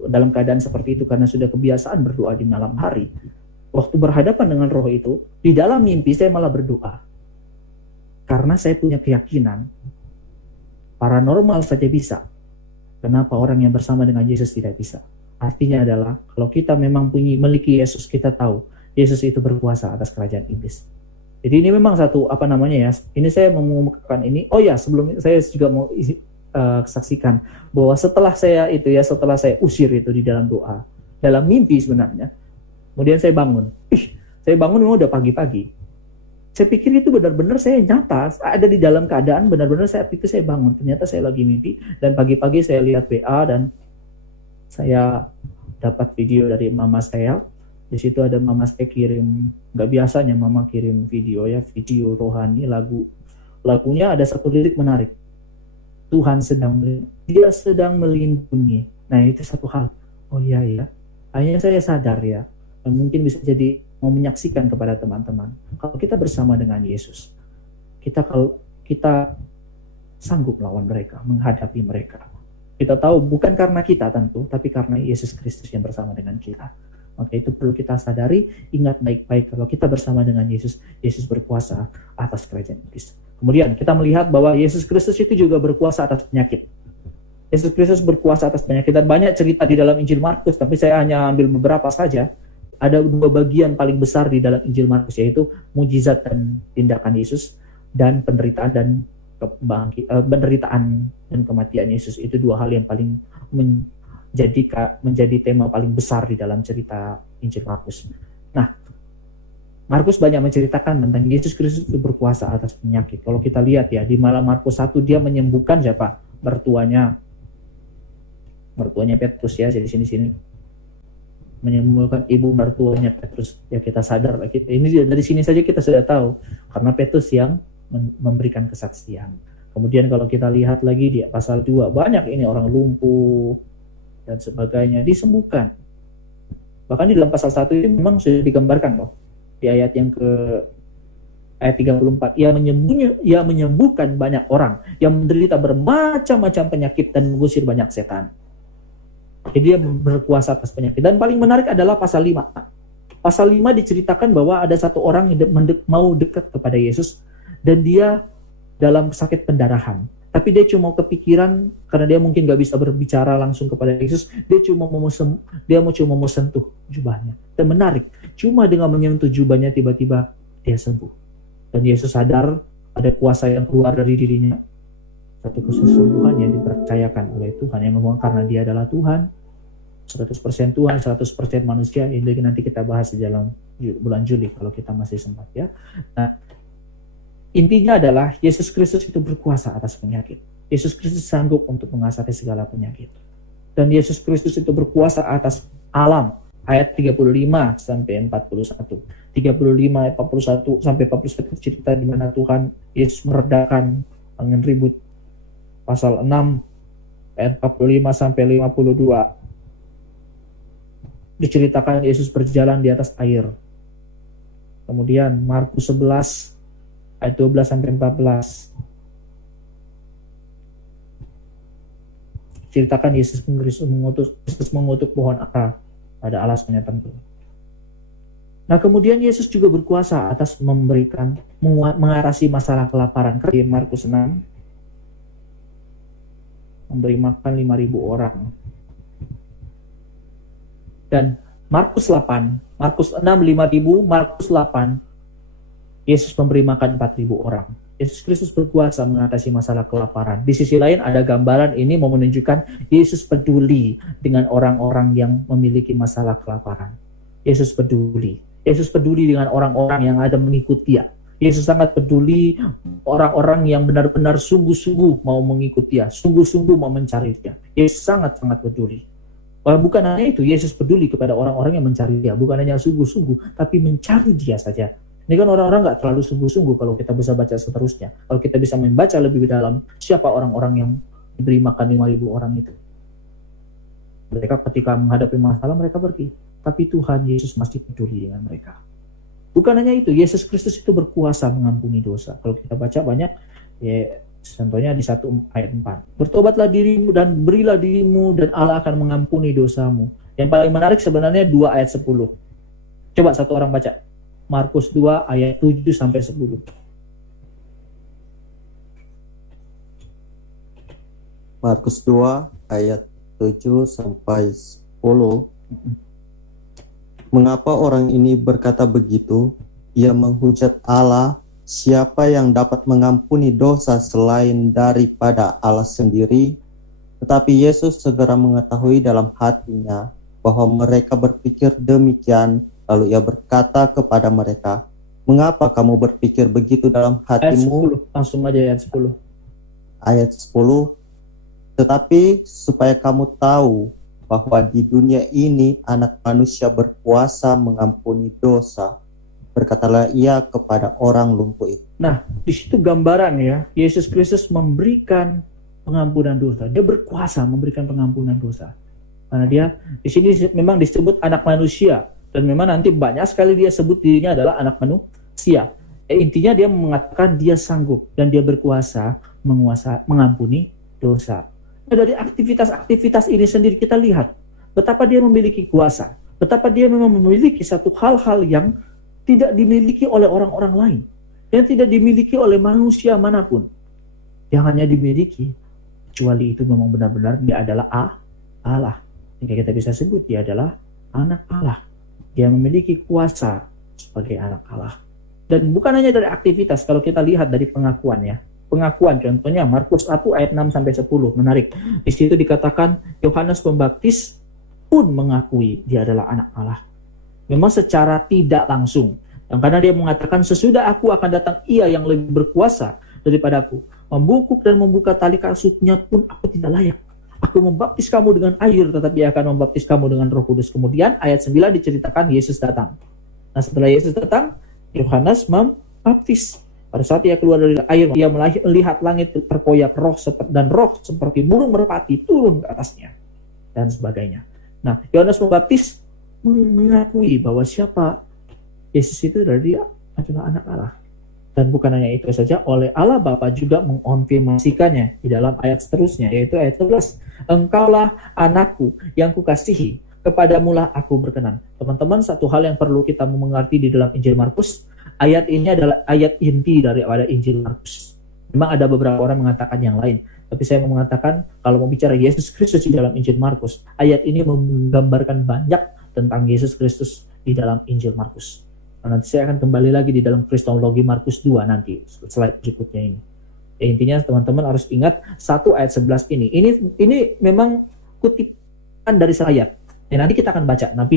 Dalam keadaan seperti itu karena sudah kebiasaan berdoa di malam hari. Waktu berhadapan dengan roh itu, di dalam mimpi saya malah berdoa. Karena saya punya keyakinan, paranormal saja bisa. Kenapa orang yang bersama dengan Yesus tidak bisa? Artinya adalah, kalau kita memang memiliki Yesus, kita tahu, Yesus itu berkuasa atas kerajaan iblis. Jadi ini memang satu, ini saya mengumumkan ini, sebelum saya juga mau saksikan, bahwa setelah saya usir itu di dalam doa, dalam mimpi sebenarnya, kemudian saya bangun memang udah pagi-pagi. Saya pikir itu benar-benar saya nyata, ada di dalam keadaan benar-benar saya pikir saya bangun, ternyata saya lagi mimpi, dan pagi-pagi saya lihat WA dan saya dapat video dari mama saya. Di situ ada mama saya kirim, nggak biasanya mama kirim video rohani, lagunya ada satu lirik menarik. Tuhan dia sedang melindungi. Nah itu satu hal. Oh iya ya, akhirnya saya sadar ya, dan mungkin bisa jadi mau menyaksikan kepada teman-teman. Kalau kita bersama dengan Yesus, kalau kita sanggup melawan mereka, menghadapi mereka. Kita tahu bukan karena kita tentu, tapi karena Yesus Kristus yang bersama dengan kita. Maka itu perlu kita sadari, ingat baik-baik kalau kita bersama dengan Yesus, Yesus berkuasa atas kerajaan iblis. Kemudian kita melihat bahwa Yesus Kristus itu juga berkuasa atas penyakit. Yesus Kristus berkuasa atas penyakit, dan banyak cerita di dalam Injil Markus, tapi saya hanya ambil beberapa saja. Ada 2 bagian paling besar di dalam Injil Markus, yaitu mujizat dan tindakan Yesus, dan penderitaan dan kematian Yesus. Itu 2 hal yang paling menjadi tema paling besar di dalam cerita Injil Markus. Nah, Markus banyak menceritakan tentang Yesus Kristus itu berkuasa atas penyakit. Kalau kita lihat ya, di malam Markus 1 dia menyembuhkan siapa? Mertuanya Petrus ya, jadi sini menyembuhkan ibu mertuanya Petrus. Ya kita sadar lah, ini dari sini saja kita sudah tahu, karena Petrus yang memberikan kesaksian. Kemudian kalau kita lihat lagi di pasal 2, banyak ini orang lumpuh dan sebagainya disembuhkan. Bahkan di dalam pasal 1 ini memang sudah digambarkan loh. Di ayat 34, ia menyembuhkan banyak orang yang menderita bermacam-macam penyakit dan mengusir banyak setan. Jadi dia berkuasa atas penyakit. Dan paling menarik adalah pasal 5. Pasal 5 diceritakan bahwa ada satu orang yang mau dekat kepada Yesus, dan dia dalam sakit pendarahan. Tapi dia cuma kepikiran, karena dia mungkin gak bisa berbicara langsung kepada Yesus, dia cuma mau sentuh jubahnya. Dan menarik, cuma dengan menyentuh jubahnya tiba-tiba dia sembuh. Dan Yesus sadar ada kuasa yang keluar dari dirinya, satu kesembuhan yang dipercayakan oleh Tuhan, yang memang karena dia adalah Tuhan, 100% Tuhan, 100% manusia. Ini nanti kita bahas di dalam bulan Juli kalau kita masih sempat ya. Nah, intinya adalah Yesus Kristus itu berkuasa atas penyakit. Yesus Kristus sanggup untuk mengatasi segala penyakit. Dan Yesus Kristus itu berkuasa atas alam. Ayat 35 sampai 41. 35 ayat 41 sampai 41 cerita di mana Tuhan Yesus meredakan angin ribut. Pasal 6 ayat 45 sampai 52. Diceritakan Yesus berjalan di atas air. Kemudian Markus 11 ayat 12 sampai 14. Ceritakan Yesus mengutuk pohon ara pada alasannya tentu. Nah, kemudian Yesus juga berkuasa atas mengatasi masalah kelaparan. Di Markus 6 memberi makan 5.000 orang. Dan Markus 8, Markus 6 5.000, Markus 8 Yesus memberi makan 4.000 orang. Yesus Kristus berkuasa mengatasi masalah kelaparan. Di sisi lain ada gambaran ini mau menunjukkan Yesus peduli dengan orang-orang yang memiliki masalah kelaparan. Yesus peduli. Yesus peduli dengan orang-orang yang ada mengikut dia. Yesus sangat peduli orang-orang yang benar-benar sungguh-sungguh mau mengikuti dia, sungguh-sungguh mau mencari dia. Yesus sangat-sangat peduli. Bukan hanya itu, Yesus peduli kepada orang-orang yang mencari dia, bukan hanya sungguh-sungguh, tapi mencari dia saja. Ini kan orang-orang nggak terlalu sungguh-sungguh kalau kita bisa baca seterusnya. Kalau kita bisa membaca lebih dalam, siapa orang-orang yang diberi makan 5.000 orang itu. Mereka ketika menghadapi masalah, mereka pergi. Tapi Tuhan Yesus masih peduli dengan mereka. Bukan hanya itu, Yesus Kristus itu berkuasa mengampuni dosa. Kalau kita baca banyak, ya contohnya di 1 ayat 4. Bertobatlah dirimu dan berilah dirimu dan Allah akan mengampuni dosamu. Yang paling menarik sebenarnya 2 ayat 10. Coba satu orang baca. Markus 2 ayat 7 sampai 10. Markus 2 ayat 7 sampai 10. Mengapa orang ini berkata begitu? Ia menghujat Allah. Siapa yang dapat mengampuni dosa selain daripada Allah sendiri? Tetapi Yesus segera mengetahui dalam hatinya bahwa mereka berpikir demikian. Lalu ia berkata kepada mereka, mengapa kamu berpikir begitu dalam hatimu? Ayat 10, langsung aja ayat 10. Ayat 10. Tetapi supaya kamu tahu bahwa di dunia ini anak manusia berkuasa mengampuni dosa, berkatalah ia kepada orang lumpuh itu. Nah, di situ gambaran ya, Yesus Kristus memberikan pengampunan dosa. Dia berkuasa memberikan pengampunan dosa. Karena dia di sini memang disebut anak manusia, dan memang nanti banyak sekali dia sebut dirinya adalah anak manusia. Intinya dia mengatakan dia sanggup dan dia berkuasa mengampuni dosa. Nah, dari aktivitas-aktivitas ini sendiri kita lihat betapa dia memiliki kuasa, betapa dia memang memiliki satu hal-hal yang tidak dimiliki oleh orang-orang lain, yang tidak dimiliki oleh manusia manapun, yang hanya dimiliki kecuali itu memang benar-benar dia adalah Allah. Sehingga kita bisa sebut dia adalah anak Allah. Dia memiliki kuasa sebagai anak Allah. Dan bukan hanya dari aktivitas, kalau kita lihat dari pengakuannya. Pengakuan contohnya Markus 1 ayat 6 sampai 10, menarik. Di situ dikatakan Yohanes Pembaptis pun mengakui dia adalah anak Allah. Memang secara tidak langsung. Dan karena dia mengatakan sesudah aku akan datang ia yang lebih berkuasa daripada aku. Membungkuk dan membuka tali kasutnya pun aku tidak layak. Aku membaptis kamu dengan air, tetapi ia akan membaptis kamu dengan Roh Kudus. Kemudian ayat 9 diceritakan Yesus datang. Nah setelah Yesus datang, Yohanes membaptis. Pada saat ia keluar dari air, ia melihat langit terkoyak dan roh seperti burung merpati turun ke atasnya dan sebagainya. Nah, Yohanes Pembaptis mengakui bahwa siapa Yesus itu adalah anak Allah. Dan bukan hanya itu saja, oleh Allah Bapa juga mengonfirmasikannya di dalam ayat seterusnya, yaitu ayat 11. Engkaulah anakku yang kukasihi, kepadamulah aku berkenan. Teman-teman, satu hal yang perlu kita mengerti di dalam Injil Markus, ayat ini adalah ayat inti daripada Injil Markus. Memang ada beberapa orang mengatakan yang lain, tapi saya mau mengatakan kalau mau bicara Yesus Kristus di dalam Injil Markus, ayat ini menggambarkan banyak tentang Yesus Kristus di dalam Injil Markus. Nah, nanti saya akan kembali lagi di dalam Kristologi Markus 2 nanti, slide berikutnya ini. Ya, intinya teman-teman harus ingat 1 ayat 11 ini. Ini memang kutipan dari ayat. Ya, nanti kita akan baca nanti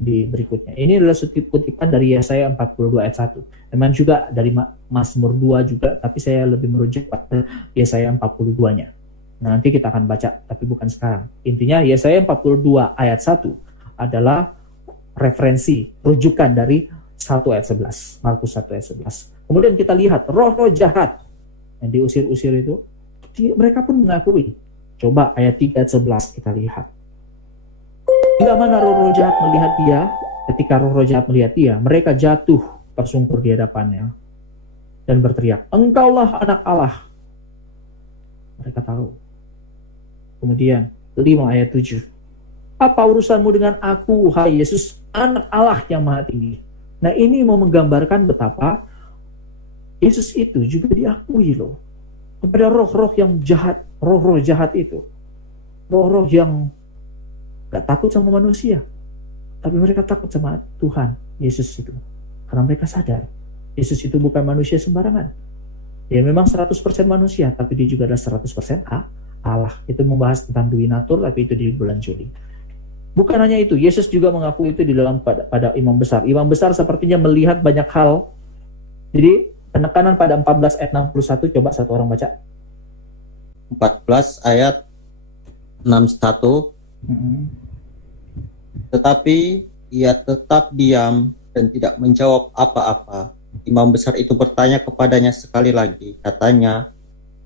di berikutnya. Ini adalah kutipan dari Yesaya 42 ayat 1. Memang juga dari Mazmur 2 juga, tapi saya lebih merujuk pada Yesaya 42-nya. Nah, nanti kita akan baca, tapi bukan sekarang. Intinya Yesaya 42 ayat 1 adalah referensi, rujukan dari 1 ayat 11. Markus 1 ayat 11. Kemudian kita lihat roh-roh jahat yang diusir-usir itu, mereka pun mengakui. Coba ayat 3 ayat 11 kita lihat. Bila mana roh-roh jahat melihat dia, ketika roh-roh jahat melihat dia, mereka jatuh tersungkur di hadapannya dan berteriak, engkaulah anak Allah. Mereka tahu. Kemudian 5 ayat 7. Apa urusanmu dengan aku, hai Yesus, anak Allah yang maha tinggi? Nah, ini mau menggambarkan betapa Yesus itu juga diakui loh kepada roh-roh yang jahat, roh-roh jahat itu. Roh-roh yang gak takut sama manusia, tapi mereka takut sama Tuhan Yesus itu, karena mereka sadar Yesus itu bukan manusia sembarangan. Dia memang 100% manusia, tapi dia juga adalah 100% Allah. Itu membahas tentang Duinatur, tapi itu di bulan Juli. Bukan hanya itu, Yesus juga mengaku itu di dalam pada imam besar. Imam besar sepertinya melihat banyak hal Jadi penekanan pada 14 ayat 61, coba satu orang baca. 14 ayat 61. Tetapi ia tetap diam dan tidak menjawab apa-apa. Imam besar itu bertanya kepadanya sekali lagi, katanya,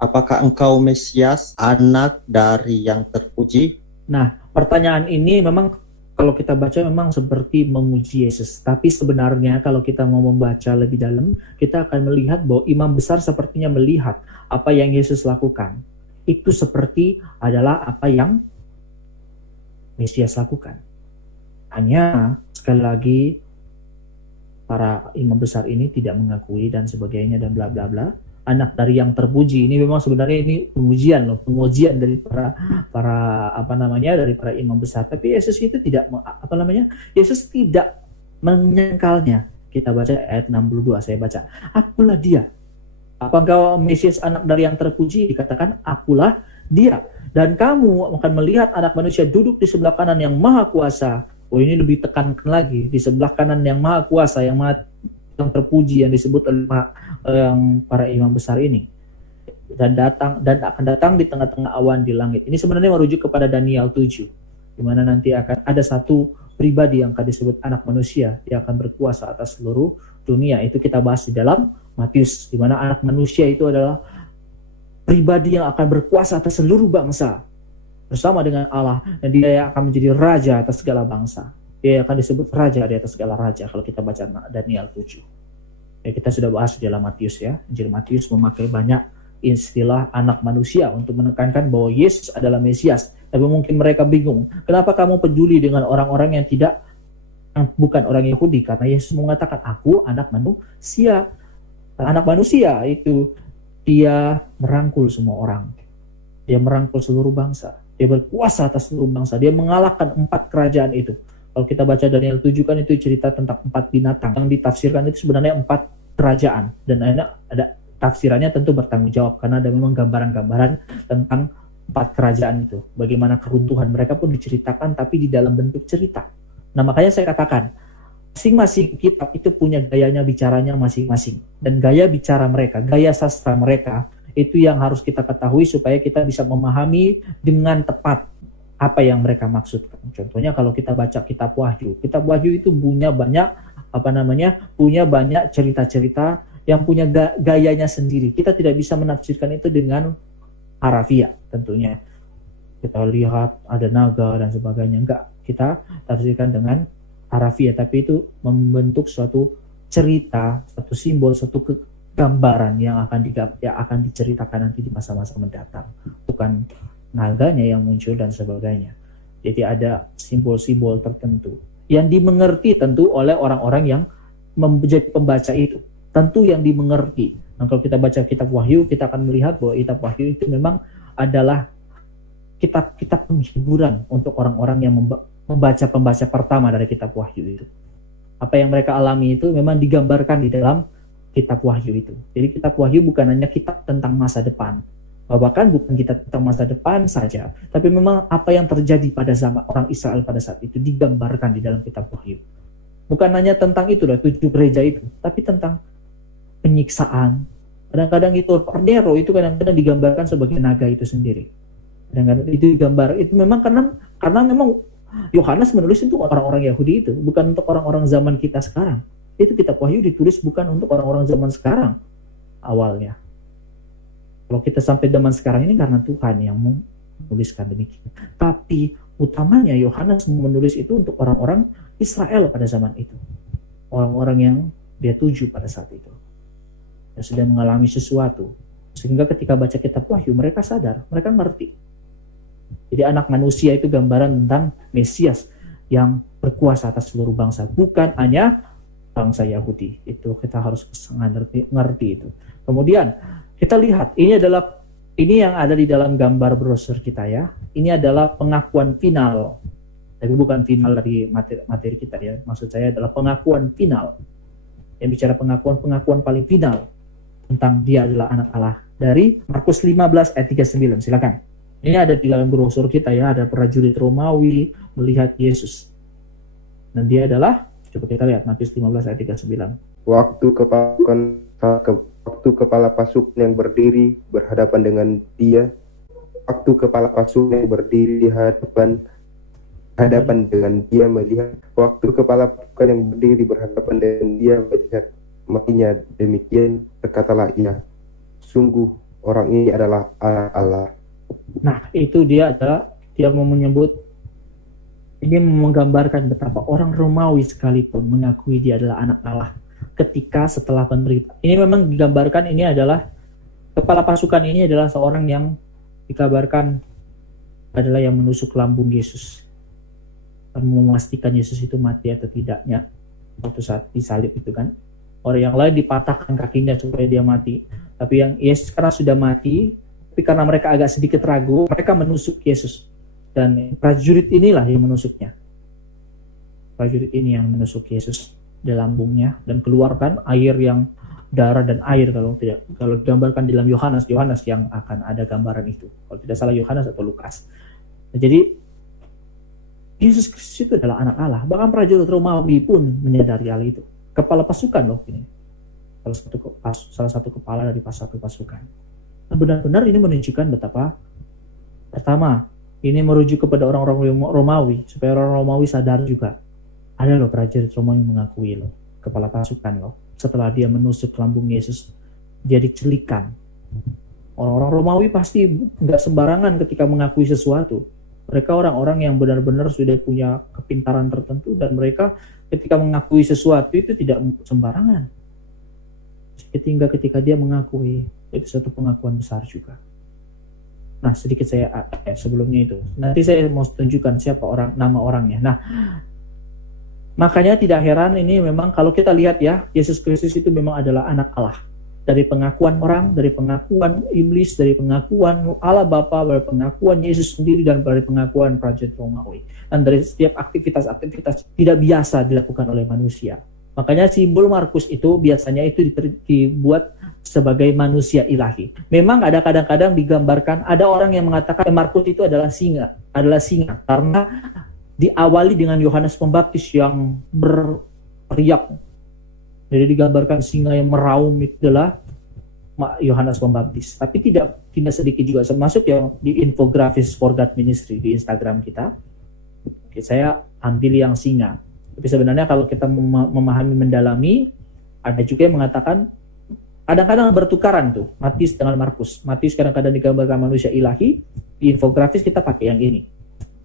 apakah engkau Mesias, anak dari yang terpuji? Nah, pertanyaan ini memang kalau kita baca memang seperti memuji Yesus. Tapi sebenarnya kalau kita mau membaca lebih dalam, kita akan melihat bahwa imam besar sepertinya melihat apa yang Yesus lakukan. Itu seperti adalah apa yang Mesias lakukan. Hanya sekali lagi para imam besar ini tidak mengakui dan sebagainya dan bla bla bla. Anak dari yang terpuji ini memang sebenarnya ini pengujian dari para dari para imam besar. Tapi Yesus itu tidak Yesus tidak menyangkalnya. Kita baca ayat 62, saya baca. Akulah dia. Apa engkau Mesias, anak dari yang terpuji? Dikatakan akulah dia. Dan kamu akan melihat anak manusia duduk di sebelah kanan yang maha kuasa. Ini lebih tekankan lagi, di sebelah kanan yang maha kuasa, yang terpuji, yang disebut oleh para imam besar ini, dan akan datang di tengah-tengah awan di langit. Ini sebenarnya merujuk kepada Daniel 7, di mana nanti akan ada satu pribadi yang akan disebut anak manusia, dia akan berkuasa atas seluruh dunia. Itu kita bahas di dalam Matius, di mana anak manusia itu adalah pribadi yang akan berkuasa atas seluruh bangsa bersama dengan Allah, dan dia akan menjadi raja atas segala bangsa. Dia akan disebut raja di atas segala raja kalau kita baca Daniel 7. Kita sudah bahas di dalam Matius ya. Injil Matius memakai banyak istilah anak manusia untuk menekankan bahwa Yesus adalah Mesias. Tapi mungkin mereka bingung, kenapa kamu peduli dengan orang-orang yang bukan orang Yahudi? Karena Yesus mengatakan, aku anak manusia. Anak manusia itu dia merangkul semua orang. Dia merangkul seluruh bangsa. Dia berkuasa atas seluruh bangsa. Dia mengalahkan 4 kerajaan itu. Kalau kita baca Daniel 7 kan itu cerita tentang 4 binatang. Yang ditafsirkan itu sebenarnya 4 kerajaan. Dan ada tafsirannya tentu bertanggung jawab. Karena ada memang gambaran-gambaran tentang 4 kerajaan itu. Bagaimana keruntuhan mereka pun diceritakan tapi di dalam bentuk cerita. Nah makanya saya katakan, masing-masing kitab itu punya gayanya bicaranya masing-masing. Dan gaya bicara mereka, gaya sastra mereka, itu yang harus kita ketahui supaya kita bisa memahami dengan tepat apa yang mereka maksudkan. Contohnya kalau kita baca kitab Wahyu itu punya banyak cerita-cerita yang punya gayanya sendiri. Kita tidak bisa menafsirkan itu dengan harafiah tentunya. Kita lihat ada naga dan sebagainya, enggak. Kita tafsirkan dengan harafiah, tapi itu membentuk suatu cerita, suatu simbol, suatu gambaran yang akan diceritakan nanti di masa-masa mendatang, bukan naganya yang muncul dan sebagainya. Jadi ada simbol-simbol tertentu yang dimengerti tentu oleh orang-orang yang menjadi pembaca itu, tentu yang dimengerti. Nah, kalau kita baca kitab Wahyu, kita akan melihat bahwa kitab Wahyu itu memang adalah kitab-kitab penghiburan untuk orang-orang yang pembaca pertama dari kitab Wahyu itu. Apa yang mereka alami itu memang digambarkan di dalam kitab Wahyu itu. Jadi kitab Wahyu bukan hanya kitab tentang masa depan, bahkan bukan kitab tentang masa depan saja, tapi memang apa yang terjadi pada zaman orang Israel pada saat itu digambarkan di dalam kitab Wahyu. Bukan hanya tentang itu 7 gereja itu, tapi tentang penyiksaan. Kadang-kadang itu Nero itu kadang-kadang digambarkan sebagai naga itu sendiri. Kadang-kadang itu digambar, itu memang karena memang Yohanes menulis untuk orang-orang Yahudi itu, bukan untuk orang-orang zaman kita sekarang. Itu kitab Wahyu ditulis bukan untuk orang-orang zaman sekarang awalnya. Kalau kita sampai zaman sekarang ini karena Tuhan yang menuliskan demikian. Tapi utamanya Yohanes menulis itu untuk orang-orang Israel pada zaman itu. Orang-orang yang dia tuju pada saat itu. Yang sudah mengalami sesuatu. Sehingga ketika baca kitab Wahyu mereka sadar, mereka ngerti. Jadi anak manusia itu gambaran tentang Mesias yang berkuasa atas seluruh bangsa. Bukan hanya bangsa Yahudi. Itu kita harus ngerti itu. Kemudian kita lihat ini yang ada di dalam gambar brosur kita ya. Ini adalah pengakuan final. Tapi bukan final dari materi kita ya. Maksud saya adalah pengakuan final. Yang bicara pengakuan paling final tentang dia adalah anak Allah. Dari Markus 15 ayat 39. Silakan. Ini ada di dalam brosur kita ya. Ada prajurit Romawi melihat Yesus. Dan dia adalah, coba kita lihat Matius 15 ayat 39. Waktu kepasukan Waktu kepala pasukan yang berdiri berhadapan dengan dia, waktu kepala pasukan yang berdiri di hadapan dengan dia melihat, waktu kepala pasukan yang berdiri berhadapan dengan dia melihat matinya, demikian berkatalah ia, sungguh orang ini adalah anak Allah. Nah, itu dia mau menyebut, ini menggambarkan betapa orang Romawi sekalipun mengakui dia adalah anak Allah ketika setelah menderita. Ini memang digambarkan, ini adalah kepala pasukan ini adalah seorang yang dikabarkan adalah yang menusuk lambung Yesus dan memastikan Yesus itu mati atau tidaknya waktu saat disalib itu kan. Orang yang lain dipatahkan kakinya supaya dia mati, tapi yang Yesus karena sudah mati, tapi karena mereka agak sedikit ragu, mereka menusuk Yesus. Dan prajurit inilah yang menusuknya. Prajurit ini yang menusuk Yesus di lambungnya dan keluarkan air yang darah dan air, kalau digambarkan di dalam Yohanes yang akan ada gambaran itu. Kalau tidak salah Yohanes atau Lukas. Nah, jadi Yesus Kristus itu adalah anak Allah. Bahkan prajurit Romawi pun menyadari hal itu. Kepala pasukan loh ini. Salah satu kepala dari satu pasukan. Nah, benar-benar ini menunjukkan betapa, pertama, ini merujuk kepada orang-orang Romawi, supaya orang Romawi sadar juga. Ada loh prajurit Romawi yang mengakui loh, kepala pasukan loh. Setelah dia menusuk lambung Yesus, dia dicelikan. Orang-orang Romawi pasti nggak sembarangan ketika mengakui sesuatu. Mereka orang-orang yang benar-benar sudah punya kepintaran tertentu, dan mereka ketika mengakui sesuatu itu tidak sembarangan. Ketika dia mengakui, itu satu pengakuan besar juga. Nah, sedikit saya sebelumnya itu. Nanti saya mau tunjukkan siapa nama orangnya. Nah, makanya tidak heran ini memang kalau kita lihat ya, Yesus Kristus itu memang adalah anak Allah. Dari pengakuan orang, dari pengakuan iblis, dari pengakuan Allah Bapa, dari pengakuan Yesus sendiri, dan dari pengakuan prajurit Romawi. Dan dari setiap aktivitas tidak biasa dilakukan oleh manusia. Makanya simbol Markus itu biasanya itu dibuat sebagai manusia ilahi. Memang ada kadang-kadang digambarkan, ada orang yang mengatakan Markus itu adalah singa karena diawali dengan Yohanes Pembaptis yang berteriak. Jadi digambarkan singa yang meraung itu adalah Yohanes Pembaptis. Tapi tidak sedikit juga, termasuk yang di infografis For God Ministry di Instagram kita. Oke, saya ambil yang singa. Tapi sebenarnya kalau kita memahami mendalami, ada juga yang mengatakan kadang-kadang bertukaran tuh Matius dengan Markus. Matius kadang-kadang digambarkan manusia ilahi, di infografis kita pakai yang ini.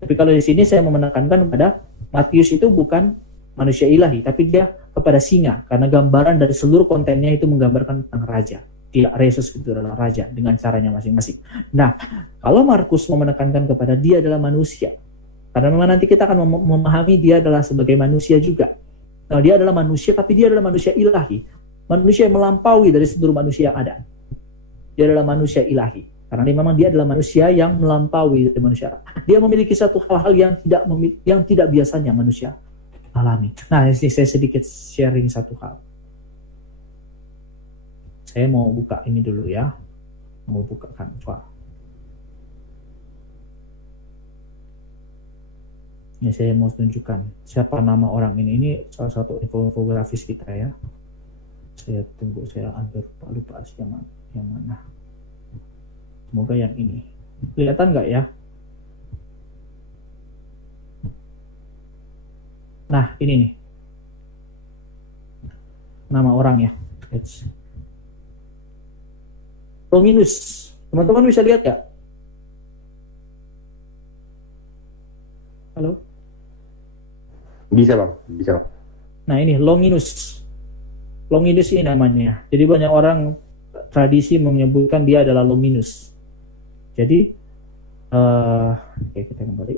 Tapi kalau di sini saya mau menekankan pada Matius itu bukan manusia ilahi, tapi dia kepada singa, karena gambaran dari seluruh kontennya itu menggambarkan tentang raja. Dia Yesus itu adalah raja dengan caranya masing-masing. Nah, kalau Markus mau menekankan kepada dia adalah manusia, karena memang nanti kita akan memahami dia adalah sebagai manusia juga. Nah, dia adalah manusia, tapi dia adalah manusia ilahi. Manusia yang melampaui dari seluruh manusia yang ada. Dia adalah manusia ilahi. Karena memang dia adalah manusia yang melampaui dari manusia. Dia memiliki satu hal-hal yang tidak biasanya manusia alami. Nah, ini saya sedikit sharing satu hal. Saya mau buka ini dulu ya. Mau buka Canva. Ini saya mau tunjukkan siapa nama orang ini. Ini salah satu infografis kita ya. Saya tunggu, saya lupa yang mana. Semoga yang ini. Kelihatan nggak ya? Nah, ini nih. Nama orangnya. Longinus. Teman-teman bisa lihat ya? Halo? Bisa bang, bisa. Nah ini Longinus. Longinus ini namanya. Jadi banyak orang tradisi menyebutkan dia adalah Longinus. Jadi, oke, kita kembali.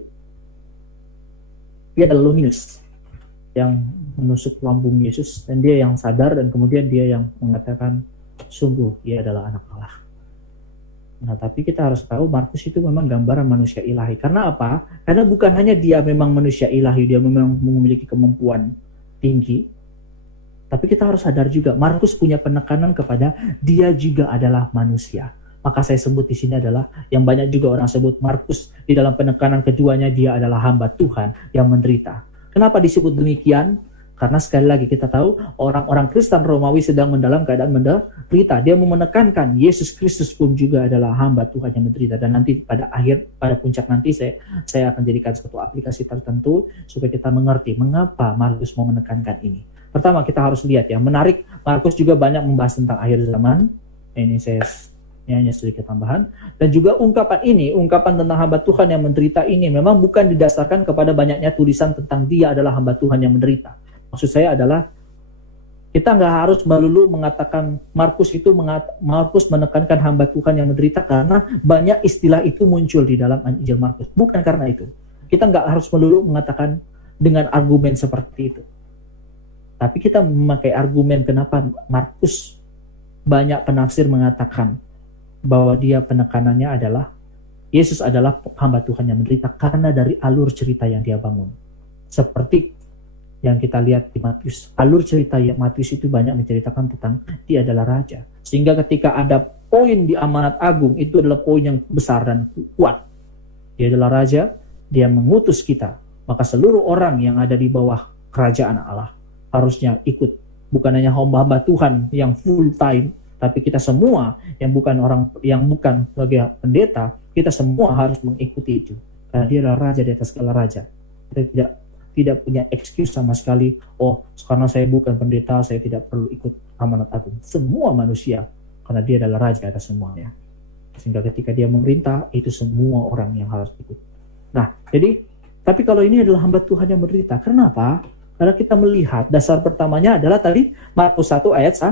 Dia adalah Longinus yang menusuk lambung Yesus, dan dia yang sadar, dan kemudian dia yang mengatakan sungguh dia adalah anak Allah. Nah, tapi kita harus tahu Markus itu memang gambaran manusia ilahi. Karena apa? Karena bukan hanya dia memang manusia ilahi, dia memang memiliki kemampuan tinggi, tapi kita harus sadar juga Markus punya penekanan kepada dia juga adalah manusia. Maka saya sebut di sini adalah yang banyak juga orang sebut Markus di dalam penekanan keduanya, dia adalah hamba Tuhan yang menderita. Kenapa disebut demikian? Karena sekali lagi kita tahu orang-orang Kristen Romawi sedang dalam keadaan menderita. Dia mau menekankan Yesus Kristus pun juga adalah hamba Tuhan yang menderita. Dan nanti pada puncak nanti saya akan jadikan satu aplikasi tertentu supaya kita mengerti mengapa Markus mau menekankan ini. Pertama kita harus lihat ya, menarik, Markus juga banyak membahas tentang akhir zaman. Ini saya hanya sedikit tambahan. Dan juga ungkapan tentang hamba Tuhan yang menderita ini memang bukan didasarkan kepada banyaknya tulisan tentang dia adalah hamba Tuhan yang menderita. Maksud saya adalah kita nggak harus melulu mengatakan Markus menekankan hamba Tuhan yang menderita karena banyak istilah itu muncul di dalam Injil Markus. Bukan karena itu. Kita nggak harus melulu mengatakan dengan argumen seperti itu. Tapi kita memakai argumen kenapa Markus banyak penafsir mengatakan bahwa dia penekanannya adalah Yesus adalah hamba Tuhan yang menderita karena dari alur cerita yang dia bangun. Seperti yang kita lihat di Matius. Alur cerita Matius itu banyak menceritakan tentang dia adalah raja. Sehingga ketika ada poin di Amanat Agung, itu adalah poin yang besar dan kuat. Dia adalah raja, dia mengutus kita. Maka seluruh orang yang ada di bawah kerajaan Allah harusnya ikut. Bukan hanya hamba Tuhan yang full time, tapi kita semua yang bukan sebagai pendeta, kita semua harus mengikuti itu. Karena dia adalah raja di atas segala raja. Kita tidak punya excuse sama sekali, karena saya bukan pendeta, saya tidak perlu ikut amanat agung. Semua manusia, karena dia adalah raja atas semuanya. Sehingga ketika dia memerintah, itu semua orang yang harus ikut. Nah, tapi kalau ini adalah hamba Tuhan yang menderita, kenapa? Karena kita melihat dasar pertamanya adalah tadi Markus 1 ayat 1.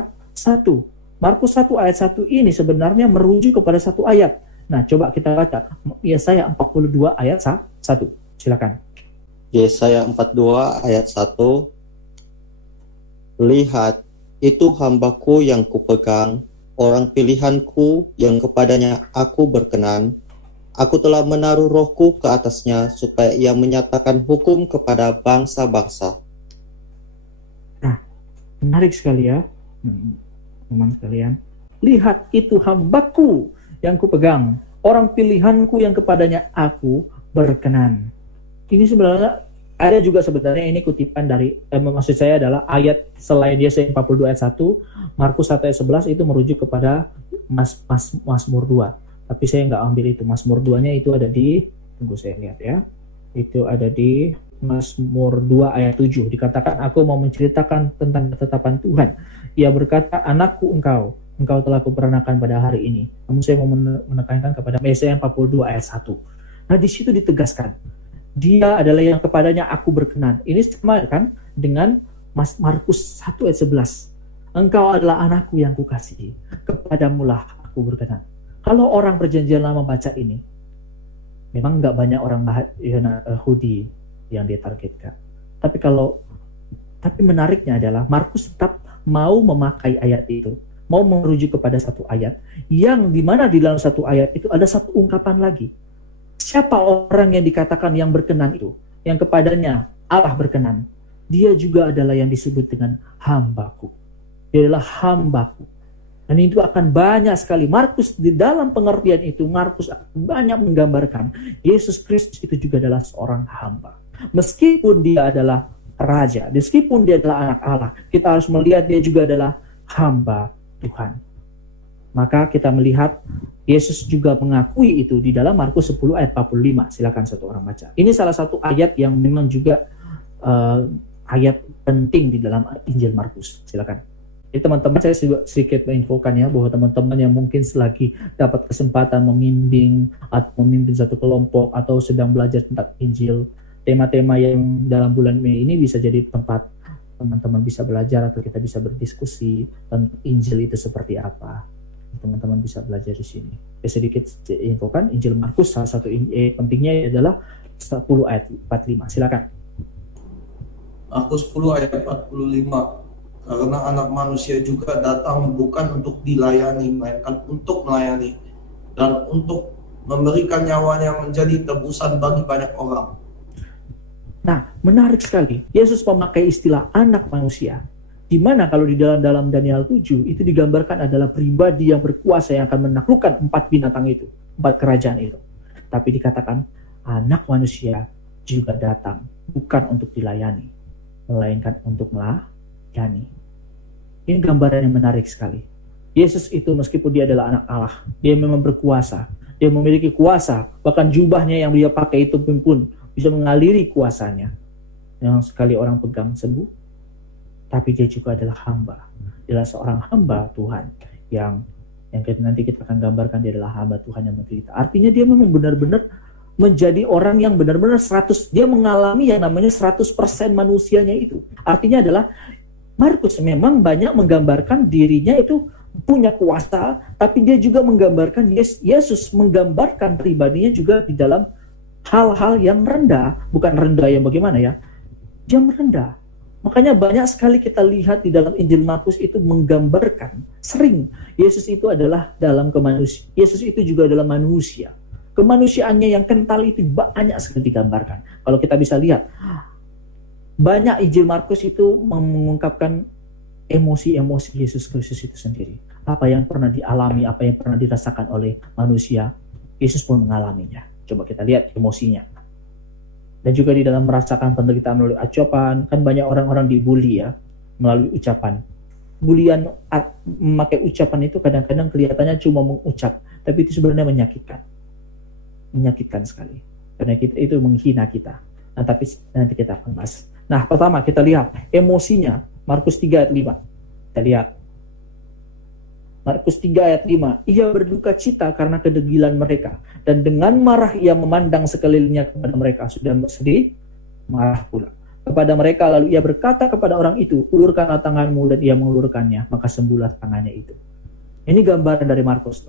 Markus 1 ayat 1 ini sebenarnya merujuk kepada satu ayat. Nah, coba kita baca Yesaya 42 ayat 1. Silakan. Yesaya 42 ayat 1. Lihat, itu hambaku yang kupegang, orang pilihanku yang kepadanya aku berkenan. Aku telah menaruh rohku ke atasnya supaya ia menyatakan hukum kepada bangsa-bangsa. Nah, menarik sekali ya, teman sekalian. Lihat, itu hambaku yang kupegang, orang pilihanku yang kepadanya aku berkenan. Ini sebenarnya ada juga sebenarnya ini kutipan dari maksud saya adalah ayat selain Yesaya 42 ayat 1, Markus 1 ayat 11 itu merujuk kepada Mazmur 2. Tapi saya nggak ambil itu. Mazmur 2-nya itu ada di, tunggu saya lihat ya. Itu ada di Mazmur 2 ayat 7. Dikatakan, aku mau menceritakan tentang ketetapan Tuhan. Ia berkata, anakku engkau telah kuperanakan pada hari ini. Namun saya mau menekankan kepada Yesaya 42 ayat 1. Nah, di situ ditegaskan, dia adalah yang kepadanya aku berkenan. Ini sama kan dengan Markus 1 ayat 11. Engkau adalah anakku yang kukasihi, kepadamulah aku berkenan. Kalau orang perjanjian lama baca ini, memang nggak banyak orang Yahudi yang dia targetkan. Tapi menariknya adalah Markus tetap mau memakai ayat itu, mau merujuk kepada satu ayat, yang dimana di dalam satu ayat itu ada satu ungkapan lagi. Siapa orang yang dikatakan yang berkenan itu? Yang kepadanya Allah berkenan. Dia juga adalah yang disebut dengan hambaku. Dia adalah hambaku. Dan itu akan banyak sekali. Markus di dalam pengertian itu, Markus akan banyak menggambarkan Yesus Kristus itu juga adalah seorang hamba. Meskipun dia adalah raja, meskipun dia adalah anak Allah, kita harus melihat dia juga adalah hamba Tuhan. Maka kita melihat Yesus juga mengakui itu di dalam Markus 10 ayat 45. Silakan satu orang baca. Ini salah satu ayat yang memang juga ayat penting di dalam Injil Markus. Silakan. Jadi teman-teman, saya sedikit menginfokan ya, bahwa teman-teman yang mungkin selagi dapat kesempatan memimpin satu kelompok atau sedang belajar tentang Injil, tema-tema yang dalam bulan Mei ini bisa jadi tempat teman-teman bisa belajar atau kita bisa berdiskusi tentang Injil itu seperti apa. Teman-teman bisa belajar di sini. Saya sedikit infokan Injil Markus, salah satu pentingnya adalah 10 ayat 45. Silakan. Markus 10 ayat 45. Karena anak manusia juga datang bukan untuk dilayani, melainkan untuk melayani dan untuk memberikan nyawanya menjadi tebusan bagi banyak orang. Nah, menarik sekali. Yesus memakai istilah anak manusia. Di mana kalau di dalam Daniel 7 itu digambarkan adalah pribadi yang berkuasa yang akan menaklukkan 4 binatang itu, 4 kerajaan itu. Tapi dikatakan anak manusia juga datang bukan untuk dilayani. melainkan untuk melayani. Ini gambaran yang menarik sekali. Yesus itu meskipun dia adalah anak Allah, dia memang berkuasa, dia memiliki kuasa, bahkan jubahnya yang dia pakai itu pun bisa mengaliri kuasanya. Yang sekali orang pegang sembuh, tapi dia juga adalah hamba. Dia adalah seorang hamba Tuhan yang nanti kita akan gambarkan, dia adalah hamba Tuhan yang menderita. Artinya dia memang benar-benar menjadi orang yang benar-benar 100, dia mengalami yang namanya 100% manusianya itu. Artinya adalah Markus memang banyak menggambarkan dirinya itu punya kuasa, tapi dia juga menggambarkan Yesus menggambarkan pribadinya juga di dalam hal-hal yang rendah. Bukan rendah yang bagaimana ya, dia merendah. Makanya banyak sekali kita lihat di dalam Injil Markus itu menggambarkan sering Yesus itu adalah dalam kemanusiaan. Yesus itu juga adalah manusia. Kemanusiaannya yang kental itu banyak sekali digambarkan. Kalau kita bisa lihat, banyak Injil Markus itu mengungkapkan emosi-emosi Yesus Kristus itu sendiri. Apa yang pernah dialami, apa yang pernah dirasakan oleh manusia, Yesus pun mengalaminya. Coba kita lihat emosinya. Dan juga di dalam merasakan penderitaan melalui ucapan, kan banyak orang-orang dibully ya, melalui ucapan. Bulian memakai ucapan itu kadang-kadang kelihatannya cuma mengucap, tapi itu sebenarnya menyakitkan sekali. Karena itu menghina kita. Nah, tapi nanti kita akan bahas. Nah, pertama kita lihat emosinya. Markus 3 ayat 5. Kita lihat. Markus 3 ayat 5. Ia berduka cita karena kedegilan mereka. Dan dengan marah ia memandang sekelilingnya kepada mereka. Sudah bersedih, marah pula. Kepada mereka lalu ia berkata kepada orang itu, ulurkanlah tanganmu, dan ia mengulurkannya. Maka sembuhlah tangannya itu. Ini gambaran dari Markus.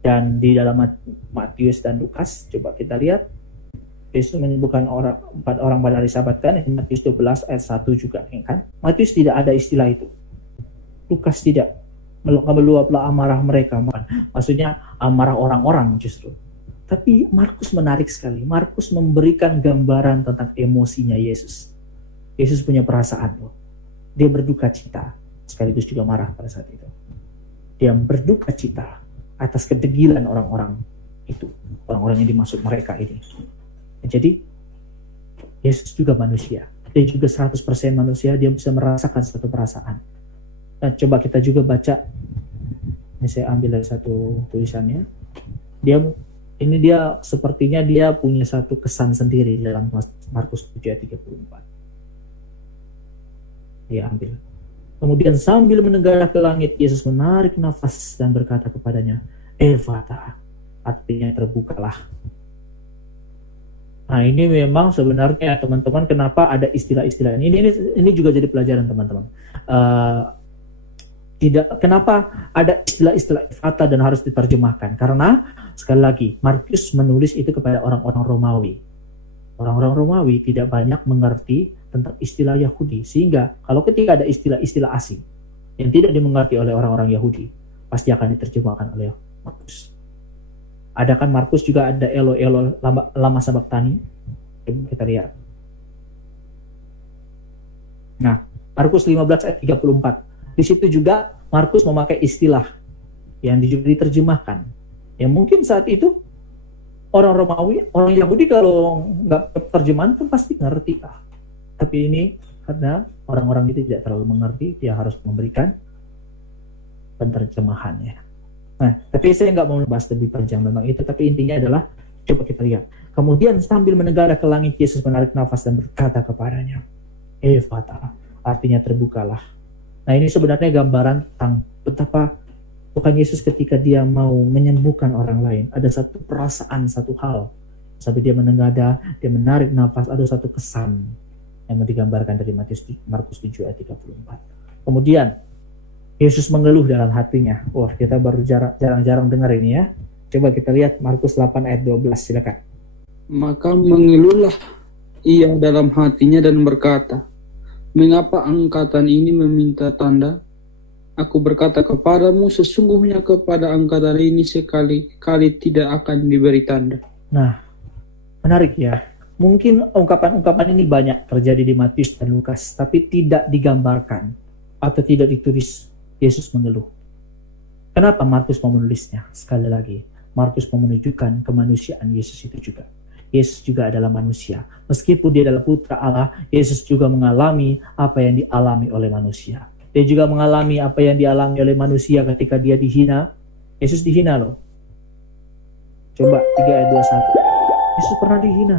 Dan di dalam Matius dan Lukas, coba kita lihat. Yesus menyembuhkan empat orang pada hari Sabat kan, Matius 12 ayat 1 juga kan. Matius tidak ada istilah itu. Lukas tidak. Meluaplah amarah mereka. Maksudnya amarah orang-orang justru. Tapi Markus menarik sekali. Markus memberikan gambaran tentang emosinya Yesus. Yesus punya perasaan loh. Dia berduka cita. Sekaligus juga marah pada saat itu. Dia berduka cita atas kedegilan orang-orang itu. Orang-orang yang dimaksud mereka ini. Jadi Yesus juga manusia. Dia juga 100% manusia, dia bisa merasakan satu perasaan. Nah, coba kita juga baca. Ini saya ambil dari satu tulisannya. Dia sepertinya dia punya satu kesan sendiri dalam Markus 7 ayat 34. Dia ambil. Kemudian sambil menengadah ke langit, Yesus menarik nafas dan berkata kepadanya, Ephata, artinya terbukalah. Nah, ini memang sebenarnya teman-teman kenapa ada istilah-istilah ini juga jadi pelajaran teman-teman. Kenapa ada istilah-istilah Ephata dan harus diterjemahkan? Karena sekali lagi Markus menulis itu kepada orang-orang Romawi. Orang-orang Romawi tidak banyak mengerti tentang istilah Yahudi, sehingga kalau ketika ada istilah-istilah asing yang tidak dimengerti oleh orang-orang Yahudi, pasti akan diterjemahkan oleh Markus. Ada kan Markus juga ada elo lama sabaktani. Kita lihat. Nah, Markus 15 ayat 34. Di situ juga Markus memakai istilah yang diterjemahkan. Yang mungkin saat itu orang Romawi, orang Yahudi kalau nggak terjemahan pun pasti ngerti kah. Tapi ini karena orang-orang itu tidak terlalu mengerti, dia harus memberikan penerjemahannya. Nah, tapi saya nggak mau bahas lebih panjang tentang itu, tapi intinya adalah, coba kita lihat. Kemudian sambil menengadah ke langit, Yesus menarik nafas dan berkata kepadanya, Ephata, artinya terbukalah. Nah, ini sebenarnya gambaran tentang betapa Tuhan Yesus ketika dia mau menyembuhkan orang lain, ada satu perasaan, satu hal. Sampai dia menengadah, dia menarik nafas, ada satu kesan yang digambarkan dari Markus 7 ayat 34. Kemudian, Yesus mengeluh dalam hatinya. Wah, kita baru jarang-jarang dengar ini ya. Coba kita lihat Markus 8 ayat 12, silakan. Maka mengeluhlah ia dalam hatinya dan berkata, mengapa angkatan ini meminta tanda? Aku berkata kepadamu, sesungguhnya kepada angkatan ini sekali-kali tidak akan diberi tanda. Nah, menarik ya. Mungkin ungkapan-ungkapan ini banyak terjadi di Matius dan Lukas, tapi tidak digambarkan atau tidak ditulis Yesus mengeluh. Kenapa Markus mau menulisnya? Sekali lagi, Markus mau menunjukkan kemanusiaan Yesus itu juga. Yesus juga adalah manusia. Meskipun dia adalah putra Allah, Yesus juga mengalami apa yang dialami oleh manusia. Dia juga mengalami apa yang dialami oleh manusia ketika dia dihina. Yesus dihina loh. Coba 3 ayat 21. Yesus pernah dihina.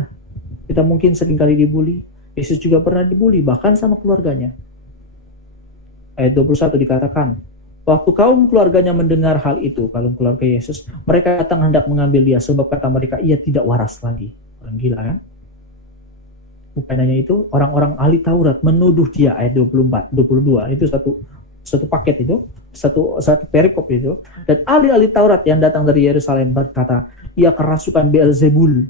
Kita mungkin seringkali dibully. Yesus juga pernah dibully, bahkan sama keluarganya. Ayat 21 dikatakan, waktu kaum keluarganya mendengar hal itu, kaum keluarga Yesus, mereka datang hendak mengambil dia, sebab kata mereka, ia tidak waras lagi. Orang gila kan? Bukan hanya itu, orang-orang ahli Taurat menuduh dia, ayat 24, 22, itu satu paket itu, satu perikop itu. Dan ahli-ahli Taurat yang datang dari Yerusalem berkata, ia kerasukan Beelzebul,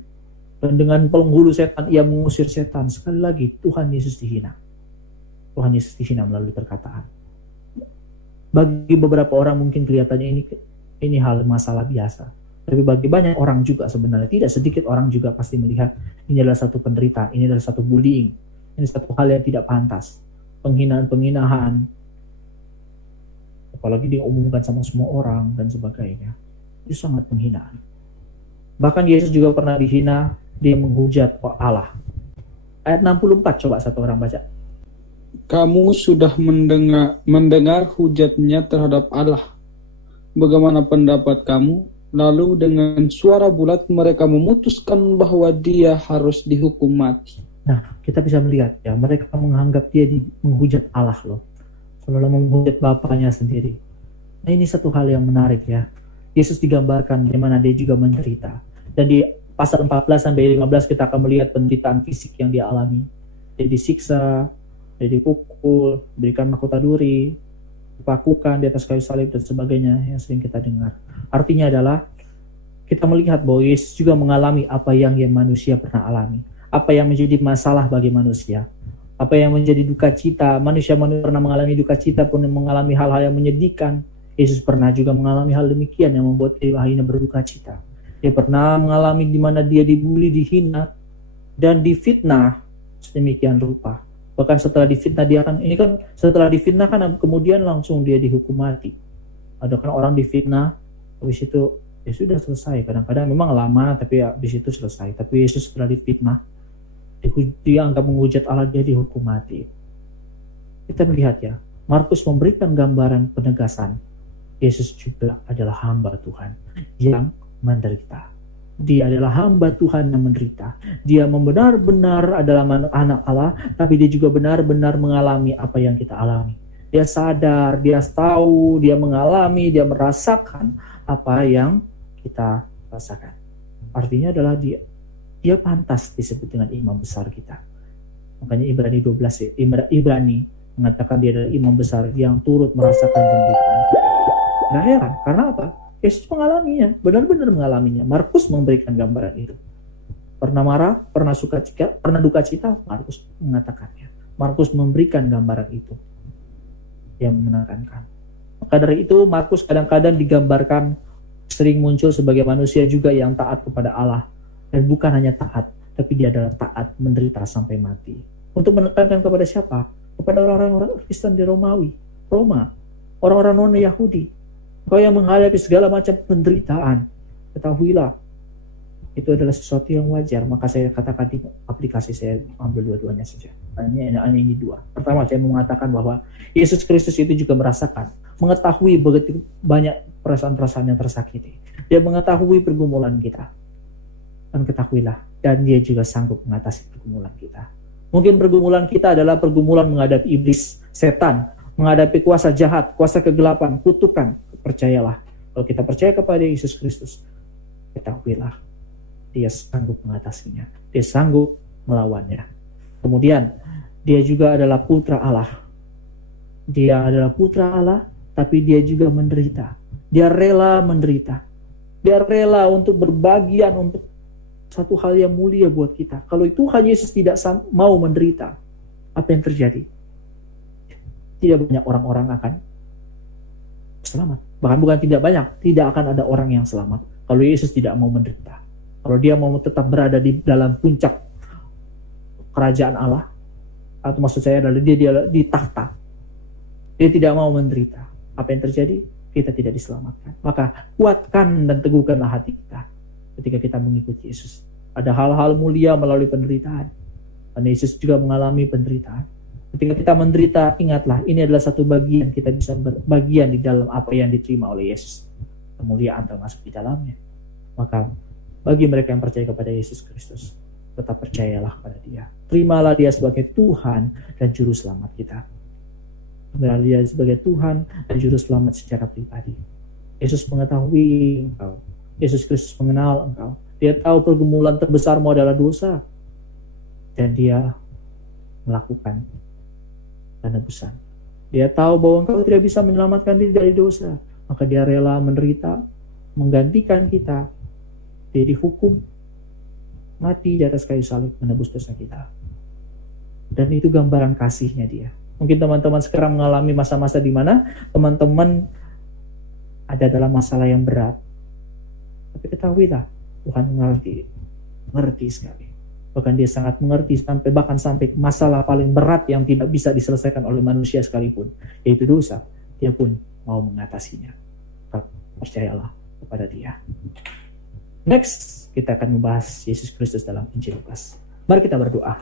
dan dengan penghulu setan ia mengusir setan. Sekali lagi, Tuhan Yesus dihina. Tuhan Yesus dihina melalui perkataan. Bagi beberapa orang mungkin kelihatannya ini hal masalah biasa. Tapi bagi banyak orang juga sebenarnya, tidak sedikit orang juga pasti melihat ini adalah satu penderitaan, ini adalah satu bullying, ini satu hal yang tidak pantas. Penghinaan, apalagi diumumkan sama semua orang dan sebagainya. Itu sangat penghinaan. Bahkan Yesus juga pernah dihina, dia menghujat Allah. Ayat 64, coba satu orang baca. Kamu sudah mendengar hujatnya terhadap Allah. Bagaimana pendapat kamu? Lalu dengan suara bulat mereka memutuskan bahwa dia harus dihukum mati. Nah, kita bisa melihat ya, mereka menganggap dia menghujat Allah loh. Seolah menghujat Bapaknya sendiri. Nah, ini satu hal yang menarik ya. Yesus digambarkan bagaimana dia juga menderita. Dan di pasal 14 sampai 15 kita akan melihat penderitaan fisik yang dia alami. Dia disiksa, dia dipukul, berikan mahkota duri, dipakukan di atas kayu salib dan sebagainya yang sering kita dengar. Artinya adalah kita melihat bahwa Yesus juga mengalami apa yang manusia pernah alami. Apa yang menjadi masalah bagi manusia. Apa yang menjadi duka cita. Manusia pernah mengalami duka cita pun mengalami hal-hal yang menyedihkan. Yesus pernah juga mengalami hal demikian yang membuat dia akhirnya berduka cita. Dia pernah mengalami di mana dia dibully, dihina, dan difitnah sedemikian rupa. Bahkan setelah difitnah setelah difitnah kan kemudian langsung dia dihukum mati. Ada kan orang difitnah, habis itu ya sudah selesai. Kadang-kadang memang lama tapi habis itu selesai. Tapi Yesus setelah difitnah, dia anggap menghujat Allah, dia dihukum mati. Kita melihat ya, Markus memberikan gambaran penegasan. Yesus juga adalah hamba Tuhan yang menderita. Dia adalah hamba Tuhan yang menderita. Dia benar-benar adalah anak Allah, tapi dia juga benar-benar mengalami apa yang kita alami. Dia sadar, dia tahu, dia mengalami, dia merasakan apa yang kita rasakan. Artinya adalah dia pantas disebut dengan imam besar kita. Makanya Ibrani 12, Ibrani mengatakan dia adalah imam besar yang turut merasakan penderitaan. Gak heran, karena apa? Yesus mengalaminya, benar-benar mengalaminya. Markus memberikan gambaran itu. Pernah marah, pernah sukacita, pernah duka cita, Markus mengatakannya. Markus memberikan gambaran itu yang menekankan. Maka dari itu Markus kadang-kadang digambarkan sering muncul sebagai manusia juga yang taat kepada Allah. Dan bukan hanya taat, tapi dia adalah taat menderita sampai mati. Untuk menekankan kepada siapa? Kepada orang-orang Kristen di Roma, orang-orang non-Yahudi. Kau yang menghadapi segala macam penderitaan, ketahuilah itu adalah sesuatu yang wajar. Maka saya katakan di aplikasi saya ambil dua-duanya saja. Hanya ini dua. Pertama saya mengatakan bahwa Yesus Kristus itu juga merasakan, mengetahui begitu banyak perasaan-perasaan yang tersakiti. Dia mengetahui pergumulan kita. Dan ketahuilah, dan dia juga sanggup mengatasi pergumulan kita. Mungkin pergumulan kita adalah pergumulan menghadapi iblis, setan, menghadapi kuasa jahat, kuasa kegelapan, kutukan. Percayalah, kalau kita percaya kepada Yesus Kristus, ketahuilah, dia sanggup mengatasinya, dia sanggup melawannya. Kemudian, dia juga adalah putra Allah. Dia adalah putra Allah, tapi dia juga menderita. Dia rela menderita. Dia rela untuk berbagian untuk satu hal yang mulia buat kita. Kalau Tuhan Yesus tidak mau menderita, apa yang terjadi? Tidak banyak orang-orang akan selamat. Bahkan bukan tidak banyak, tidak akan ada orang yang selamat kalau Yesus tidak mau menderita. Kalau dia mau tetap berada di dalam puncak kerajaan Allah, atau maksud saya adalah dia di takhta, dia tidak mau menderita. Apa yang terjadi? Kita tidak diselamatkan. Maka kuatkan dan teguhkanlah hati kita ketika kita mengikuti Yesus. Ada hal-hal mulia melalui penderitaan. Dan Yesus juga mengalami penderitaan. Ketika kita menderita, ingatlah ini adalah satu bagian, kita bisa berbagian di dalam apa yang diterima oleh Yesus. Kemuliaan termasuk di dalamnya. Maka bagi mereka yang percaya kepada Yesus Kristus, tetap percayalah pada Dia. Terimalah Dia sebagai Tuhan dan Juru Selamat kita. Terimalah Dia sebagai Tuhan dan Juru Selamat secara pribadi. Yesus mengetahui engkau. Yesus Kristus mengenal engkau. Dia tahu pergumulan terbesarmu adalah dosa. Dan Dia melakukan penebusan. Dia tahu bahwa engkau tidak bisa menyelamatkan diri dari dosa. Maka Dia rela menderita, menggantikan kita. Dia dihukum, mati di atas kayu salib, menebus dosa kita. Dan itu gambaran kasihnya Dia. Mungkin teman-teman sekarang mengalami masa-masa di mana teman-teman ada dalam masalah yang berat. Tapi ketahuilah, Tuhan mengerti sekali. Bahkan Dia sangat mengerti bahkan sampai masalah paling berat yang tidak bisa diselesaikan oleh manusia sekalipun, yaitu dosa. Dia pun mau mengatasinya. Percayalah kepada Dia. Next, kita akan membahas Yesus Kristus dalam Injil Lukas. Mari kita berdoa.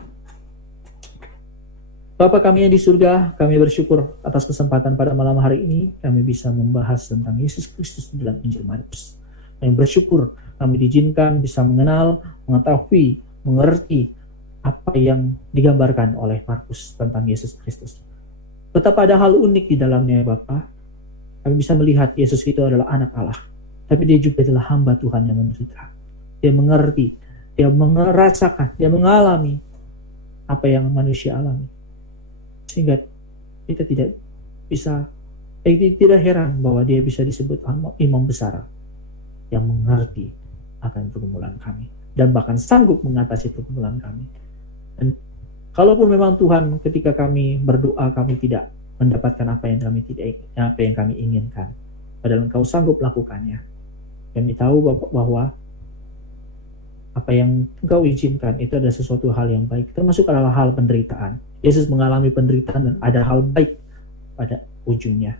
Bapa kami yang di surga, kami bersyukur atas kesempatan pada malam hari ini kami bisa membahas tentang Yesus Kristus dalam Injil Markus. Kami bersyukur kami diizinkan bisa mengenal, mengetahui, mengerti apa yang digambarkan oleh Markus tentang Yesus Kristus. Betapa ada hal unik di dalamnya ya Bapa. Kami bisa melihat Yesus itu adalah anak Allah, tapi Dia juga adalah hamba Tuhan yang menderita. Dia mengerti, Dia merasakan, Dia mengalami apa yang manusia alami. Sehingga kita tidak heran bahwa Dia bisa disebut imam besar yang mengerti akan pergumulan kami dan bahkan sanggup mengatasi pergumulan kami. Dan kalaupun memang Tuhan ketika kami berdoa kami tidak mendapatkan apa yang kami inginkan, padahal Engkau sanggup lakukannya. Kami tahu bahwa apa yang Engkau izinkan itu adalah sesuatu hal yang baik, termasuk adalah hal penderitaan. Yesus mengalami penderitaan dan ada hal baik pada ujungnya.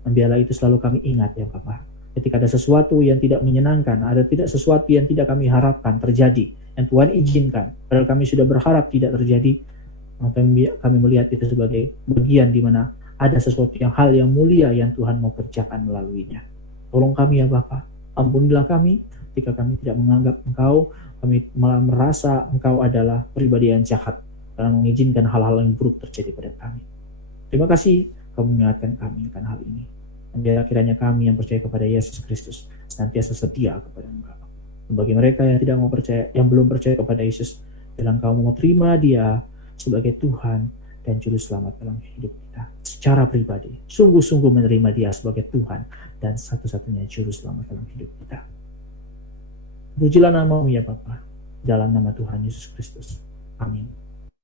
Dan biarlah itu selalu kami ingat ya Bapak. Ketika ada sesuatu yang tidak menyenangkan, sesuatu yang tidak kami harapkan terjadi, yang Tuhan izinkan, padahal kami sudah berharap tidak terjadi, maka kami melihat itu sebagai bagian di mana ada sesuatu hal yang mulia yang Tuhan mau kerjakan melaluinya. Tolong kami ya Bapa, ampunilah kami ketika kami tidak menganggap Engkau, kami malah merasa Engkau adalah pribadi yang jahat dalam mengizinkan hal-hal yang buruk terjadi pada kami. Terima kasih Kau mengingatkan kami akan hal ini. Dan biarlah kiranya kami yang percaya kepada Yesus Kristus senantiasa setia kepada Engkau. Dan bagi mereka yang tidak mau percaya, yang belum percaya kepada Yesus, biarlah Engkau mau terima Dia sebagai Tuhan dan Juru Selamat dalam hidup kita secara pribadi. Sungguh-sungguh menerima Dia sebagai Tuhan dan satu-satunya Juru Selamat dalam hidup kita. Pujilah nama-Mu ya Bapa, dalam nama Tuhan Yesus Kristus. Amin.